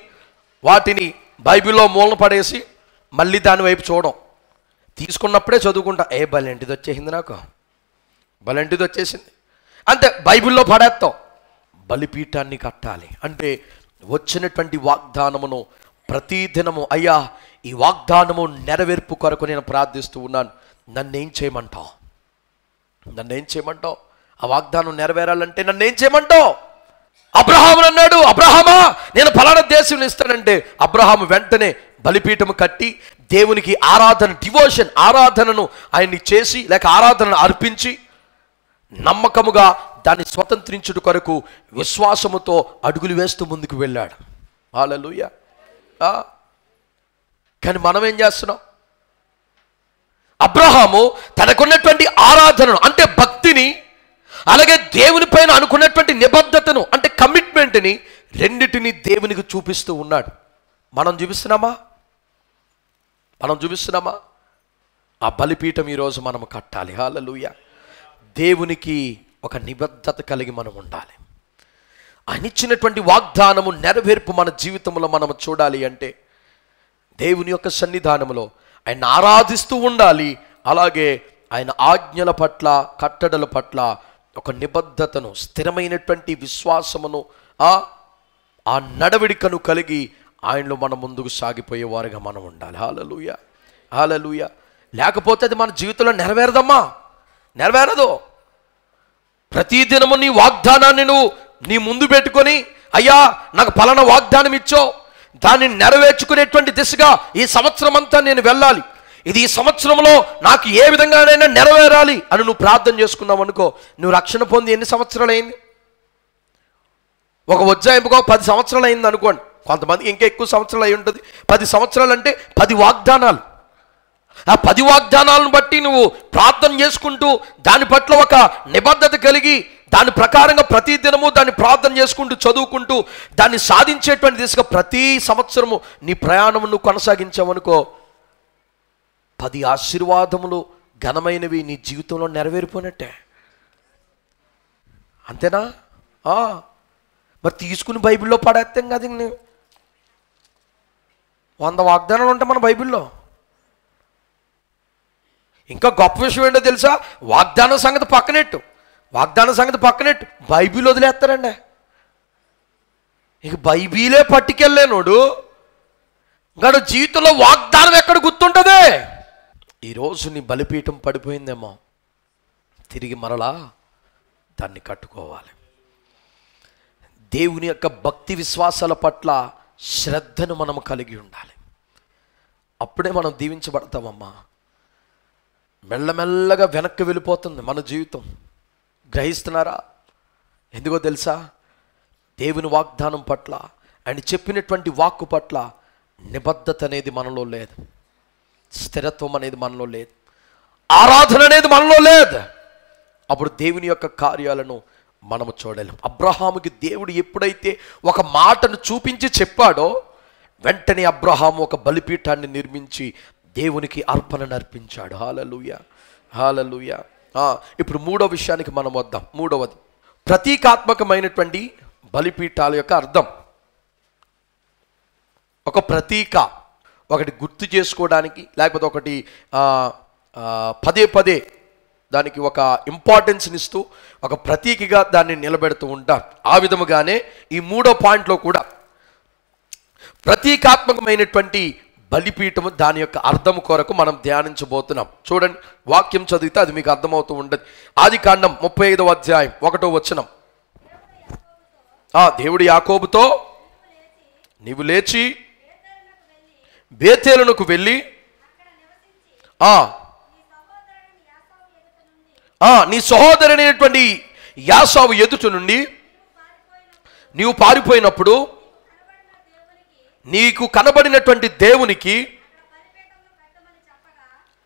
వాటిని బైబిల్లో మూలన పడేసి మళ్ళీ దాని వైపు చూడడం. తీసుకున్నప్పుడే చదువుకుంటా, బలెంటిది వచ్చేసింది, నాకు బలెంటిది వచ్చేసింది అంతే, బైబిల్లో పడేస్తాం. బలిపీఠాన్ని కట్టాలి అంటే వచ్చినటువంటి వాగ్దానమును ప్రతిదినము, అయ్యా ఈ వాగ్దానము నెరవేర్పు కొరకు నేను ప్రార్థిస్తూ ఉన్నాను, నన్నేం చేయమంటావు ఆ వాగ్దానం నెరవేరాలంటే నన్ను ఏం చేయమంటావు? అబ్రహాము అన్నాడు, అబ్రహామా నేను ఫలానా దేశం ఇస్తానంటే అబ్రహాము వెంటనే బలిపీఠము కట్టి దేవునికి ఆరాధన, డివోషన్, ఆరాధనను ఆయన్ని చేసి లేక ఆరాధనను అర్పించి నమ్మకముగా దాన్ని స్వతంత్రించుట కొరకు విశ్వాసముతో అడుగులు వేస్తూ ముందుకు వెళ్ళాడు. హల్లెలూయా. కానీ మనం ఏం చేస్తున్నాం? అబ్రహాము తనకున్నటువంటి ఆరాధనను అంటే భక్తిని, అలాగే దేవుని పైన అనుకున్నటువంటి నిబద్ధతను అంటే కమిట్మెంట్ని రెండిటిని దేవునికి చూపిస్తూ ఉన్నాడు. మనం చూపిస్తున్నామా? ఆ బలిపీఠం ఈరోజు మనం కట్టాలి. హల్లెలూయా. దేవునికి ఒక నిబద్ధత కలిగి మనం ఉండాలి. ఆయన ఇచ్చినటువంటి వాగ్దానము నెరవేర్పు మన జీవితంలో మనం చూడాలి అంటే దేవుని యొక్క సన్నిధానంలో ఆయన ఆరాధిస్తూ ఉండాలి. అలాగే ఆయన ఆజ్ఞల పట్ల, కట్టడల పట్ల ఒక నిబద్ధతను, స్థిరమైనటువంటి విశ్వాసమును, ఆ నడవడికను కలిగి ఆయనలో మనం ముందుకు సాగిపోయేవారుగా మనం ఉండాలి. హల్లెలూయా. హల్లెలూయా. లేకపోతే అది మన జీవితంలో నెరవేరదమ్మా, నెరవేరదు. ప్రతిదినము నీ వాగ్దానాన్ని నువ్వు నీ ముందు పెట్టుకొని, అయ్యా నాకు పలానా వాగ్దానం ఇచ్చావు, దాన్ని నెరవేర్చుకునేటువంటి దిశగా ఈ సంవత్సరం అంతా నేను వెళ్ళాలి, ఇది ఈ సంవత్సరంలో నాకు ఏ విధంగానైనా నెరవేరాలి అని నువ్వు ప్రార్థన చేసుకున్నావు అనుకో, నువ్వు రక్షణ పొంది ఎన్ని సంవత్సరాలు అయింది? ఒక ఉజ్జాయింపుగా 10 సంవత్సరాలు అయింది అనుకోండి. కొంతమందికి ఇంకా ఎక్కువ సంవత్సరాలు అయి ఉంటుంది. 10 సంవత్సరాలు అంటే 10 వాగ్దానాలు. ఆ 10 వాగ్దానాలను బట్టి నువ్వు ప్రార్థన చేసుకుంటూ దాని పట్ల ఒక నిబద్ధత కలిగి దాని ప్రకారంగా ప్రతి దినము దాన్ని ప్రార్థన చేసుకుంటూ, చదువుకుంటూ దాన్ని సాధించేటువంటి దిశగా ప్రతి సంవత్సరము నీ ప్రయాణం నువ్వు కొనసాగించావనుకో, 10 ఆశీర్వాదములు ఘనమైనవి నీ జీవితంలో నెరవేరిపోయినట్టే. అంతేనా? మరి తీసుకుని బైబిల్లో పడేస్తాం కదా. 100 వాగ్దానాలు ఉంటాయి మన బైబిల్లో. ఇంకా గొప్ప విషయం ఏంటో తెలుసా? వాగ్దానం సంగతి పక్కనెట్టు బైబిల్ వదిలేస్తారండి. ఇక బైబిలే పట్టుకెళ్ళలేనోడు గాడు జీవితంలో వాగ్దానం ఎక్కడ గుర్తుంటుంది? ఈరోజు నీ బలిపీఠం పడిపోయిందేమో, తిరిగి మరలా దాన్ని కట్టుకోవాలి. దేవుని యొక్క భక్తి విశ్వాసాల పట్ల శ్రద్ధను మనము కలిగి ఉండాలి. అప్పుడే మనం దీవించబడతామమ్మా. మెల్లమెల్లగా వెనక్కి వెళ్ళిపోతుంది మన జీవితం. గ్రహిస్తున్నారా? ఎందుకో తెలుసా? దేవుని వాగ్దానం పట్ల, ఆయన చెప్పినటువంటి వాక్కు పట్ల నిబద్ధత అనేది మనలో లేదు, స్థిరత్వం అనేది మనలో లేదు, ఆరాధన అనేది మనలో లేదు. అప్పుడు దేవుని యొక్క కార్యాలను మనము చూడలేం. అబ్రహాముకి దేవుడు ఎప్పుడైతే ఒక మాటను చూపించి చెప్పాడో వెంటనే అబ్రహాము ఒక బలిపీఠాన్ని నిర్మించి దేవునికి అర్పణను అర్పించాడు. హల్లెలూయా. హల్లెలూయా. ఇప్పుడు మూడో విషయానికి మనం వద్దాం. మూడవది, ప్రతీకాత్మకమైనటువంటి బలిపీఠాల యొక్క అర్థం. ఒక ప్రతీక, ఒకటి గుర్తు చేసుకోవడానికి, లేకపోతే ఒకటి పదే పదే దానికి ఒక ఇంపార్టెన్స్ని ఇస్తూ ఒక ప్రతీకగా దాన్ని నిలబెడుతూ ఉంటారు. ఆ విధముగానే ఈ మూడో పాయింట్లో కూడా ప్రతీకాత్మకమైనటువంటి బలిపీఠము, దాని యొక్క అర్థము కొరకు మనం ధ్యానించబోతున్నాం. చూడండి, వాక్యం చదివితే అది మీకు అర్థమవుతూ ఉంటుంది. ఆదికాండం 35వ అధ్యాయం 1వ వచనం. దేవుడు యాకోబుతో, నీవు లేచి బేతేలునకు వెళ్ళి నీ సహోదరుడైనటువంటి యాసావు ఎదుట నుండి నీవు పారిపోయినప్పుడు నీకు కనబడినటువంటి దేవునికి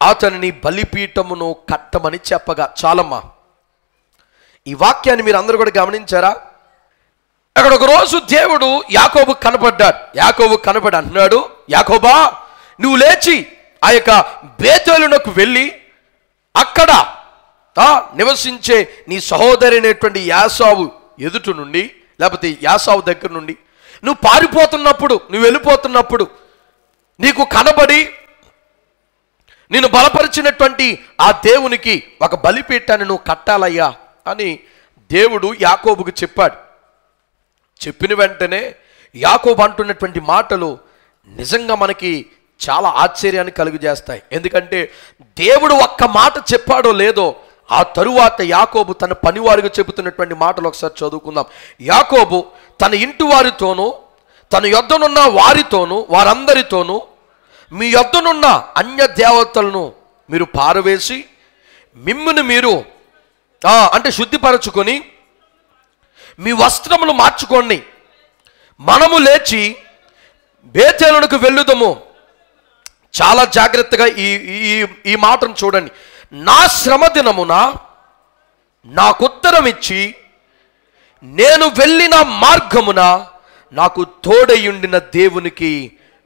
అతనిని బలిపీఠమును కట్టమని చెప్పగా. చాలమ్మా, ఈ వాక్యాన్ని మీరు అందరూ కూడా గమనించారా? అక్కడ ఒక రోజు దేవుడు యాకోబు కనపడ్డాడు. యాకోబు కనపడి అంటున్నాడు, యాకోబా నువ్వు లేచి ఆ యొక్క బేతేలునకు వెళ్ళి అక్కడ నివసించే నీ సహోదరైనటువంటి యాసావు ఎదుట నుండి, లేకపోతే యాసావు దగ్గర నుండి నువ్వు పారిపోతున్నప్పుడు, నువ్వు వెళ్ళిపోతున్నప్పుడు నీకు కనబడి నేను బలపరిచినటువంటి ఆ దేవునికి ఒక బలిపీఠాన్ని నువ్వు కట్టాలయ్యా అని దేవుడు యాకోబుకు చెప్పాడు. చెప్పిన వెంటనే యాకోబు అంటున్నటువంటి మాటలు నిజంగా మనకి చాలా ఆశ్చర్యాన్ని కలుగజేస్తాయి. ఎందుకంటే దేవుడు ఒక్క మాట చెప్పాడో లేదో ఆ తరువాత యాకోబు తన పనివారిగా చెబుతున్నటువంటి మాటలు ఒకసారి చదువుకుందాం. యాకోబు తన ఇంటి వారితోనూ తన యొద్దనున్న వారితోనూ వారందరితోనూ మీ యొద్దనున్న అన్య దేవతలను మీరు పారవేసి మిమ్మును మీరు అంటే శుద్ధిపరచుకొని మీ వస్త్రములు మార్చుకోండి, మనము లేచి బేతేలునకు వెళ్ళుదము. చాలా జాగ్రత్తగా ఈ మాటను చూడండి. నా శ్రమ దినమున నాకు ఉత్తరం ఇచ్చి నేను వెళ్ళిన మార్గమున నాకు తోడయుండిన దేవునికి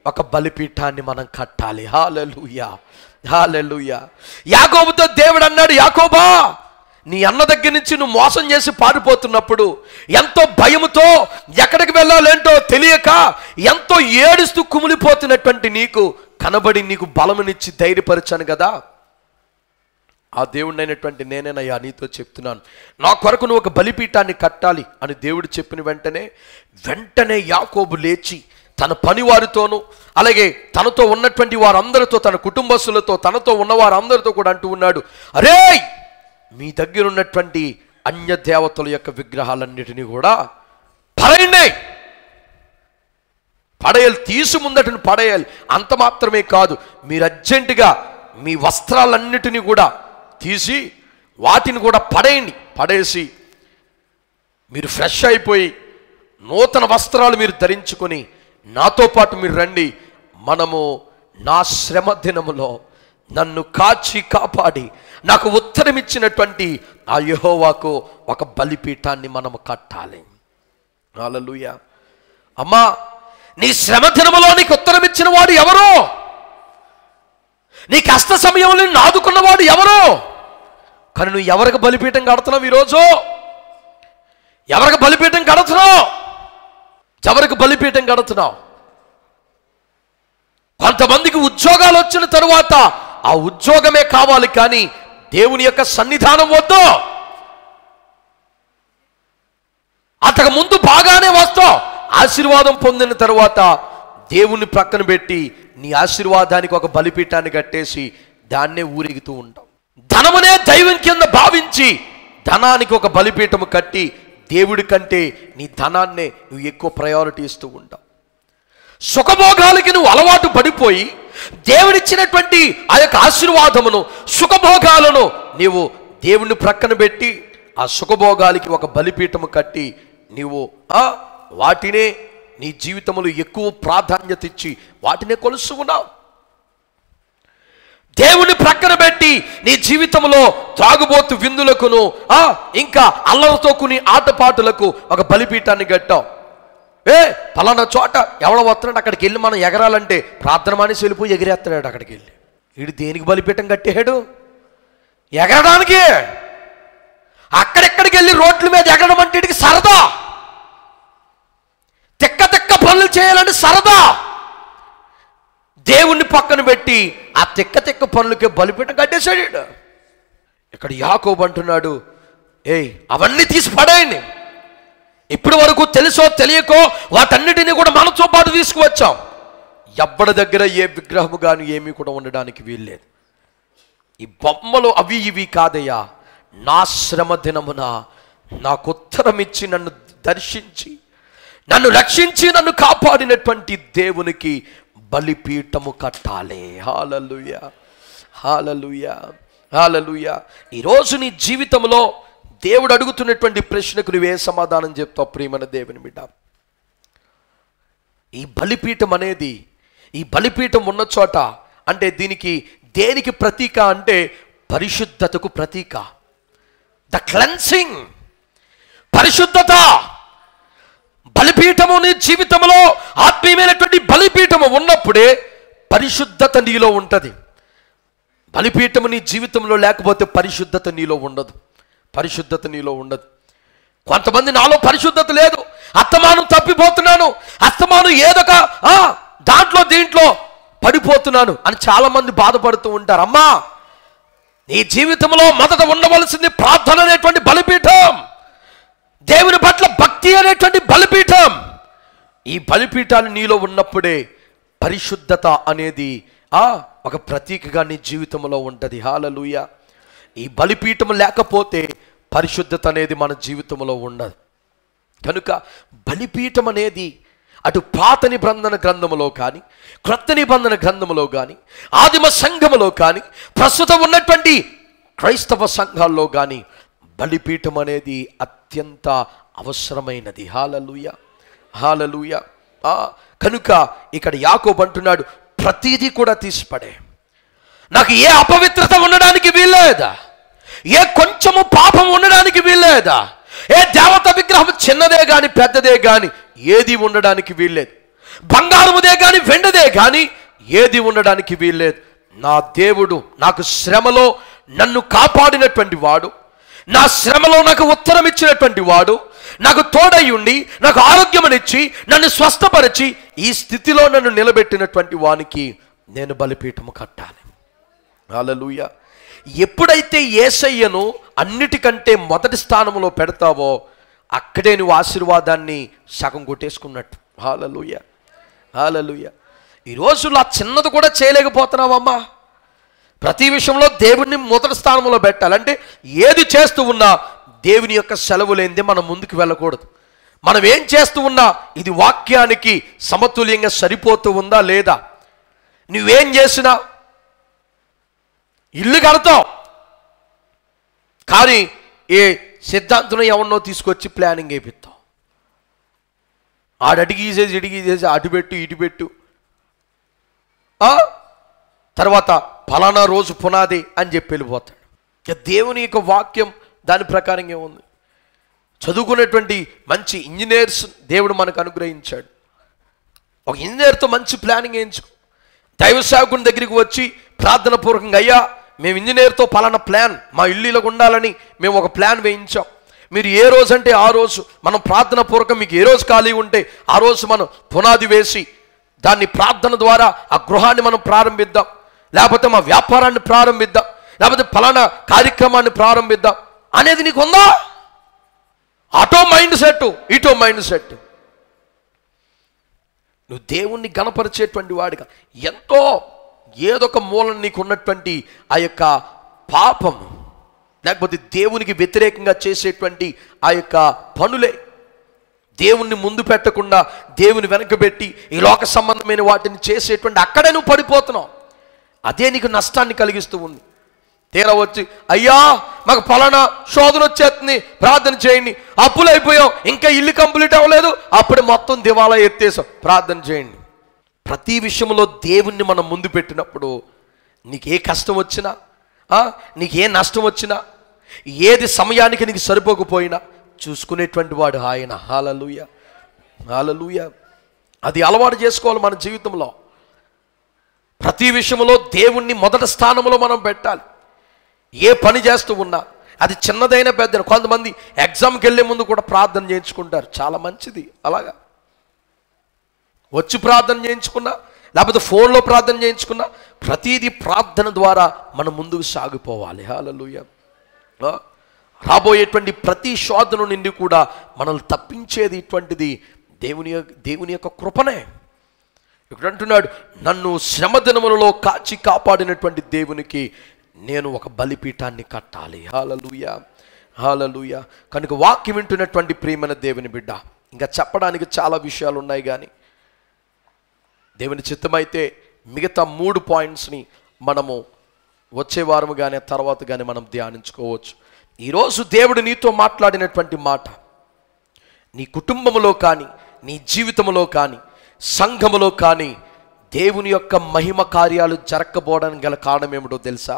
ఒక బలిపీఠాన్ని మనం కట్టాలి. హల్లెలూయా, హల్లెలూయా. యాకోబుతో దేవుడు అన్నాడు, యాకోబా, నీ అన్న దగ్గర నుంచి నువ్వు మోసం చేసి పారిపోతున్నప్పుడు ఎంతో భయముతో ఎక్కడికి వెళ్ళాలేంటో తెలియక ఎంతో ఏడుస్తూ కుమిలిపోతున్నటువంటి నీకు కనబడి నీకు బలమునిచ్చి ధైర్యపరిచాను కదా. ఆ దేవుడినైనటువంటి నేనేనయ్యా నీతో చెప్తున్నాను, నా కొరకు నువ్వు ఒక బలిపీఠాన్ని కట్టాలి అని దేవుడు చెప్పిన వెంటనే యాకోబు లేచి తన పనివారితోనూ అలాగే తనతో ఉన్నటువంటి వారందరితో, తన కుటుంబస్తులతో, తనతో ఉన్న వారందరితో కూడా అంటూ ఉన్నాడు, అరే మీ దగ్గర ఉన్నటువంటి అన్య దేవతల యొక్క విగ్రహాలన్నిటినీ కూడా పడేయాలి, తీసి ముందటిని పడేయాలి. అంత మాత్రమే కాదు, మీరు అర్జెంటుగా మీ వస్త్రాలన్నిటినీ కూడా తీసి వాటిని కూడా పడేసి మీరు ఫ్రెష్ అయిపోయి నూతన వస్త్రాలు మీరు ధరించుకొని నాతో పాటు మీరు రండి. మనము నా శ్రమ దినములో నన్ను కాచి కాపాడి నాకు ఉత్తరం ఇచ్చినటువంటి ఆ యెహోవాకు ఒక బలిపీఠాన్ని మనము కట్టాలి. హల్లెలూయా. అమ్మా, నీ శ్రమ దినములో నీకు ఉత్తరం ఇచ్చిన వాడు ఎవరో? నీ కష్ట సమయంలో నిన్ను ఆదుకున్నవాడు ఎవరో? కానీ నువ్వు ఎవరికి బలిపీఠం కడుతున్నావు? ఈరోజు ఎవరికి బలిపీఠం కడుతున్నావు? ఎవరికి బలిపీఠం కడుతున్నావు? కొంతమందికి ఉద్యోగాలు వచ్చిన తరువాత ఆ ఉద్యోగమే కావాలి, కానీ దేవుని యొక్క సన్నిధానం వద్దు. అంతకు ముందు బాగానే వస్తావు, ఆశీర్వాదం పొందిన తరువాత దేవుని ప్రక్కన పెట్టి నీ ఆశీర్వాదానికి ఒక బలిపీఠాన్ని కట్టేసి దాన్నే ఊరేగుతూ ఉంటావు. ధనమునే దైవం కింద భావించి ధనానికి ఒక బలిపీఠము కట్టి దేవుడి కంటే నీ ధనాన్నే నువ్వు ఎక్కువ ప్రయారిటీ ఇస్తూ ఉంటావు. సుఖభోగాలకి నువ్వు అలవాటు పడిపోయి దేవుడిచ్చినటువంటి ఆ యొక్క ఆశీర్వాదమును, సుఖభోగాలను నీవు దేవుని ప్రక్కన పెట్టి ఆ సుఖభోగాలకి ఒక బలిపీఠము కట్టి నీవు వాటినే నీ జీవితంలో ఎక్కువ ప్రాధాన్యత ఇచ్చి వాటినే కొలుస్తూ ఉన్నావు. దేవుని ప్రక్కన పెట్టి నీ జీవితంలో త్రాగుబోతు విందులకును ఇంకా అల్లరితో కొన్ని ఆటపాటులకు ఒక బలిపీఠాన్ని కట్టావు. పలానా చోట ఎవడో వస్తున్నాడు, అక్కడికి వెళ్ళి మనం ఎగరాలంటే ప్రార్థన మానేసి వెళ్ళిపోయి ఎగిరేస్తాడు. అక్కడికి వెళ్ళి వీడు దేనికి బలిపీఠం కట్టేశాడు? ఎగరడానికి. అక్కడెక్కడికి వెళ్ళి రోడ్ల మీద ఎగరడం అంటే వీడికి సరదా, తిక్క పనులు చేయాలంటే సరదా. దేవుణ్ణి పక్కన పెట్టి ఆ తిక్క పనులకే బలిపీఠం కట్టేశాడు. ఇక్కడ యాకోబు అంటున్నాడు, అవన్నీ తీసి పడేయండి. ఇప్పటి వరకు తెలుసో తెలియకో వాటన్నిటినీ కూడా మనతో పాటు తీసుకువచ్చాం. ఎవ్వడి దగ్గర ఏ విగ్రహము కానీ ఏమీ కూడా ఉండడానికి వీల్లేదు. ఈ బొమ్మలు అవి ఇవి కాదయ్యా, నా శ్రమ దినమున నాకు ఉత్తరం ఇచ్చి నన్ను దర్శించి నన్ను రక్షించి నన్ను కాపాడినటువంటి దేవునికి బలిపీఠము కట్టాలి. హల్లెలూయా, హల్లెలూయా, హల్లెలూయా. ఈరోజు నీ జీవితంలో దేవుడు అడుగుతున్నటువంటి ప్రశ్నకు నువ్వే సమాధానం చెప్తావు? ప్రియమైన దేవుని బిడ్డ, ఈ బలిపీఠం అనేది, ఈ బలిపీఠం ఉన్న చోట అంటే దేనికి ప్రతీక అంటే పరిశుద్ధతకు ప్రతీక. ద క్లెన్సింగ్, పరిశుద్ధత. బలిపీఠము నీ జీవితంలో ఆత్మీయమైనటువంటి బలిపీఠము ఉన్నప్పుడే పరిశుద్ధత నీలో ఉంటుంది. బలిపీఠము నీ జీవితంలో లేకపోతే పరిశుద్ధత నీలో ఉండదు. పరిశుద్ధత నీలో ఉండదు. కొంతమంది నాలో పరిశుద్ధత లేదు, అస్తమానం తప్పిపోతున్నాను, అస్తమానం ఏదొక దీంట్లో పడిపోతున్నాను అని చాలా మంది బాధపడుతూ ఉంటారు. అమ్మా, నీ జీవితంలో మొదట ఉండవలసింది ప్రార్థన అనేటువంటి బలిపీఠం, దేవుని పట్ల భక్తి అనేటువంటి బలిపీఠం. ఈ బలిపీఠాలు నీలో ఉన్నప్పుడే పరిశుద్ధత అనేది ఒక ప్రతీకగా నీ జీవితంలో ఉంటుంది. హల్లెలూయా. ఈ బలిపీఠం లేకపోతే పరిశుద్ధత అనేది మన జీవితంలో ఉండదు. కనుక బలిపీఠం అనేది అటు పాత నిబంధన గ్రంథములో కానీ, క్రొత్త నిబంధన గ్రంథములో కానీ, ఆదిమ సంఘములో కానీ, ప్రస్తుతం ఉన్నటువంటి క్రైస్తవ సంఘాల్లో కానీ బలిపీఠం అనేది అత్యంత అవసరమైనది. హల్లెలూయా, హల్లెలూయా. కనుక ఇక్కడ యాకోబు అంటున్నాడు, ప్రతిదీ కూడా తీసిపడే. నాకు ఏ అపవిత్రత ఉండడానికి వీల్లేదా, ఏ కొంచెము పాపం ఉండడానికి వీల్లేదా, ఏ దేవత విగ్రహం చిన్నదే కానీ పెద్దదే కానీ ఏది ఉండడానికి వీల్లేదు. బంగారముదే కానీ వెండిదే కానీ ఏది ఉండడానికి వీల్లేదు. నా దేవుడు నాకు శ్రమలో నన్ను కాపాడినటువంటి వాడు, నా శ్రమలో నాకు ఉత్తరం ఇచ్చినటువంటి వాడు, నాకు తోడై ఉండి నాకు ఆరోగ్యమనిచ్చి నన్ను స్వస్థపరిచి ఈ స్థితిలో నన్ను నిలబెట్టినటువంటి వానికి నేను బలిపీఠము కట్టాలి. హల్లెలూయా. ఎప్పుడైతే యేసయ్యను అన్నిటికంటే మొదటి స్థానంలో పెడతావో అక్కడే నువ్వు ఆశీర్వాదాన్ని సగం కొట్టేసుకున్నట్టు. హల్లెలూయా, హల్లెలూయా. ఈ రోజుల్లో ఆ చిన్నది కూడా చేయలేకపోతున్నావమ్మా. ప్రతి విషయంలో దేవుడిని మొదటి స్థానంలో పెట్టాలంటే ఏది చేస్తూ ఉన్నా దేవుని యొక్క సెలవు లేనిదే మనం ముందుకు వెళ్ళకూడదు. మనం ఏం చేస్తూ ఉన్నా ఇది వాక్యానికి సమతుల్యంగా సరిపోతూ ఉందా లేదా. నువ్వేం చేసినా ఇల్లు కడతావు కానీ ఏ సిద్ధాంతం ఎవరినో తీసుకొచ్చి ప్లానింగ్ వేపిస్తావు. ఆడడిగీసేసి ఇడిగీసేసి అటు పెట్టు ఇటు పెట్టు, తర్వాత ఫలానా రోజు పునాది అని చెప్పి వెళ్ళిపోతాడు. ఇక దేవుని యొక్క వాక్యం దాని ప్రకారంగా ఉంది. చదువుకునేటువంటి మంచి ఇంజనీర్స్ దేవుడు మనకు అనుగ్రహించాడు. ఒక ఇంజనీర్తో మంచి ప్లానింగ్ వేయించుకో. దైవ సేవకుని దగ్గరికి వచ్చి ప్రార్థన పూర్వకంగా, అయ్యా మేము ఇంజనీర్తో పలానా ప్లాన్ మా ఇల్లులకు ఉండాలని మేము ఒక ప్లాన్ వేయించాం, మీరు ఏ రోజు అంటే ఆ రోజు మనం ప్రార్థన పూర్వకం మీకు ఏ రోజు ఖాళీ ఉంటే ఆ రోజు మనం పునాది వేసి దాన్ని ప్రార్థన ద్వారా ఆ గృహాన్ని మనం ప్రారంభిద్దాం, లేకపోతే మా వ్యాపారాన్ని ప్రారంభిద్దాం, లేకపోతే ఫలానా కార్యక్రమాన్ని ప్రారంభిద్దాం అనేది నీకు ఉందా? అటో మైండ్ సెట్ ఇటో మైండ్ సెట్. నువ్వు దేవుణ్ణి గణపరిచేటువంటి వాడిగా ఎంతో ఏదొక మూలం నీకు ఉన్నటువంటి ఆ యొక్క పాపం, లేకపోతే దేవునికి వ్యతిరేకంగా చేసేటువంటి ఆ యొక్క పనులే దేవుణ్ణి ముందు పెట్టకుండా దేవుని వెనకబెట్టి ఈ లోక సంబంధమైన వాటిని చేసేటువంటి అక్కడే నువ్వు పడిపోతున్నావు. అదే నీకు నష్టాన్ని కలిగిస్తూ ఉంది. తీరా వచ్చి, అయ్యా మాకు ఫలానా శోధన వచ్చేస్తుంది ప్రార్థన చేయండి, అప్పులు అయిపోయాం ఇంకా ఇల్లు కంప్లీట్ అవ్వలేదు అప్పుడు మొత్తం దివాలా ఎత్తేసాం ప్రార్థన చేయండి. ప్రతి విషయంలో దేవుణ్ణి మనం ముందు పెట్టినప్పుడు నీకు ఏ కష్టం వచ్చినా, నీకు ఏ నష్టం వచ్చినా, ఏది సమయానికి నీకు సరిపోకపోయినా చూసుకునేటువంటి వాడు ఆయన. హల్లెలూయా, హల్లెలూయా. అది అలవాటు చేసుకోవాలి మన జీవితంలో. ప్రతి విషయంలో దేవుణ్ణి మొదటి స్థానంలో మనం పెట్టాలి. ఏ పని చేస్తూ ఉన్నా అది చిన్నదైనా పెద్ద. కొంతమంది ఎగ్జామ్కి వెళ్ళే ముందు కూడా ప్రార్థన చేయించుకుంటారు, చాలా మంచిది. అలాగా వచ్చి ప్రార్థన చేయించుకున్నా లేకపోతే ఫోన్లో ప్రార్థన చేయించుకున్నా ప్రతిదీ ప్రార్థన ద్వారా మనం ముందుకు సాగిపోవాలి. హల్లెలూయా. రాబోయేటువంటి ప్రతి శోధన నుండి కూడా మనల్ని తప్పించేది ఇటువంటిది దేవుని యొక్క కృపనే. ఇక్కడ అంటున్నాడు, నన్ను శ్రమ దినములలో కాచి కాపాడినటువంటి దేవునికి నేను ఒక బలిపీఠాన్ని కట్టాలి. హల్లెలూయా, హల్లెలూయా. కనుక వాక్యం వింటున్నటువంటి ప్రియమైన దేవుని బిడ్డ, ఇంకా చెప్పడానికి చాలా విషయాలు ఉన్నాయి కానీ దేవుని చిత్తమైతే మిగతా 3 పాయింట్స్ని మనము వచ్చే వారము కానీ తర్వాత కానీ మనం ధ్యానించుకోవచ్చు. ఈరోజు దేవుడు నీతో మాట్లాడినటువంటి మాట నీ కుటుంబంలో కానీ నీ జీవితంలో కానీ సంఘములో కానీ దేవుని యొక్క మహిమ కార్యాలు జరగకపోవడానికి గల కారణం ఏమిటో తెలుసా?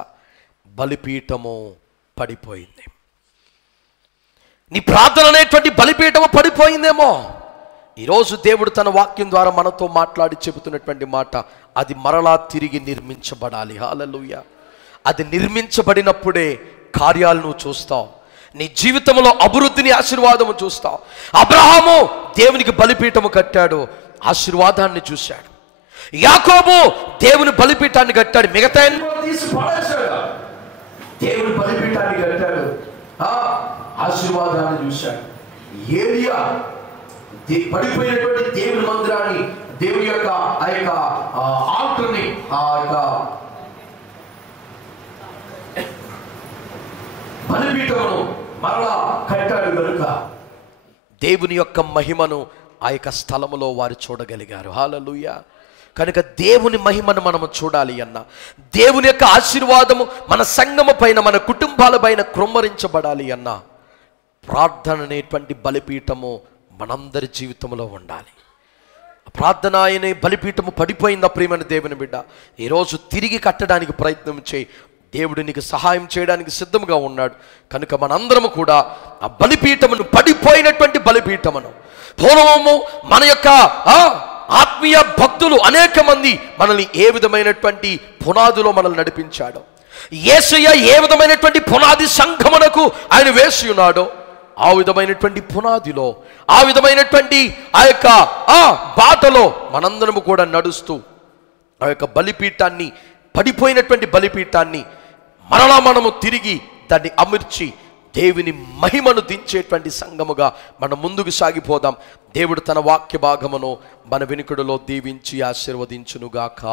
బలిపీఠము పడిపోయింది. నీ ప్రార్థన అనేటువంటి బలిపీఠము పడిపోయిందేమో. ఈరోజు దేవుడు తన వాక్యం ద్వారా మనతో మాట్లాడి చెబుతున్నటువంటి మాట, అది మరలా తిరిగి నిర్మించబడాలి. హల్లెలూయా. అది నిర్మించబడినప్పుడే కార్యాలు నువ్వు చూస్తావు, నీ జీవితంలో అభివృద్ధిని ఆశీర్వాదము చూస్తావు. అబ్రహాము దేవునికి బలిపీఠము కట్టాడు, ఆశీర్వాదాన్ని చూశాడు. యాకోబు దేవుని బలిపీఠాన్ని కట్టాడు, మిగతా దేవుని బలిపీఠాన్ని కట్టాడు, ఆశీర్వాదాన్ని చూశాడు. ఏలియా పడిపోయినటువంటి దేవుని మందిరాన్ని, దేవుని యొక్క ఆ యొక్క ఆల్టర్ని, ఆ యొక్క బలిపీఠమును మరలా కట్టాడు కనుక దేవుని యొక్క మహిమను ఆ యొక్క స్థలములో వారు చూడగలిగారు. హల్లెలూయా. కనుక దేవుని మహిమను మనము చూడాలి అన్న, దేవుని యొక్క ఆశీర్వాదము మన సంఘము పైన, మన కుటుంబాల పైన కృమ్మరించబడాలి అన్న, ప్రార్థన అనేటువంటి బలిపీఠము మనందరి జీవితంలో ఉండాలి. ప్రార్థన అనే బలిపీఠము పడిపోయిందా ప్రియమైన దేవుని బిడ్డ? ఈరోజు తిరిగి కట్టడానికి ప్రయత్నం చేయి. దేవుడు నీకు సహాయం చేయడానికి సిద్ధంగా ఉన్నాడు. కనుక మనందరము కూడా ఆ బలిపీఠమును, పడిపోయినటువంటి బలిపీఠమును, పూర్వము మన యొక్క ఆత్మీయ భక్తులు అనేక మంది మనల్ని ఏ విధమైనటువంటి పునాదిలో మనల్ని నడిపించాడో, యేసయ్య ఏ విధమైనటువంటి పునాది సంఘమునకు ఆయన వేసి ఉన్నాడో, ఆ విధమైనటువంటి పునాదిలో, ఆ విధమైనటువంటి ఆ యొక్క బాటలో మనందరము కూడా నడుస్తూ ఆ యొక్క బలిపీఠాన్ని, పడిపోయినటువంటి బలిపీఠాన్ని మరలా మనము తిరిగి దాన్ని అమర్చి దేవుని మహిమను దించేటువంటి సంఘముగా మనం ముందుకు సాగిపోదాం. దేవుడు తన వాక్య భాగమును మన వినికిడిలో దీవించి ఆశీర్వదించునుగాక.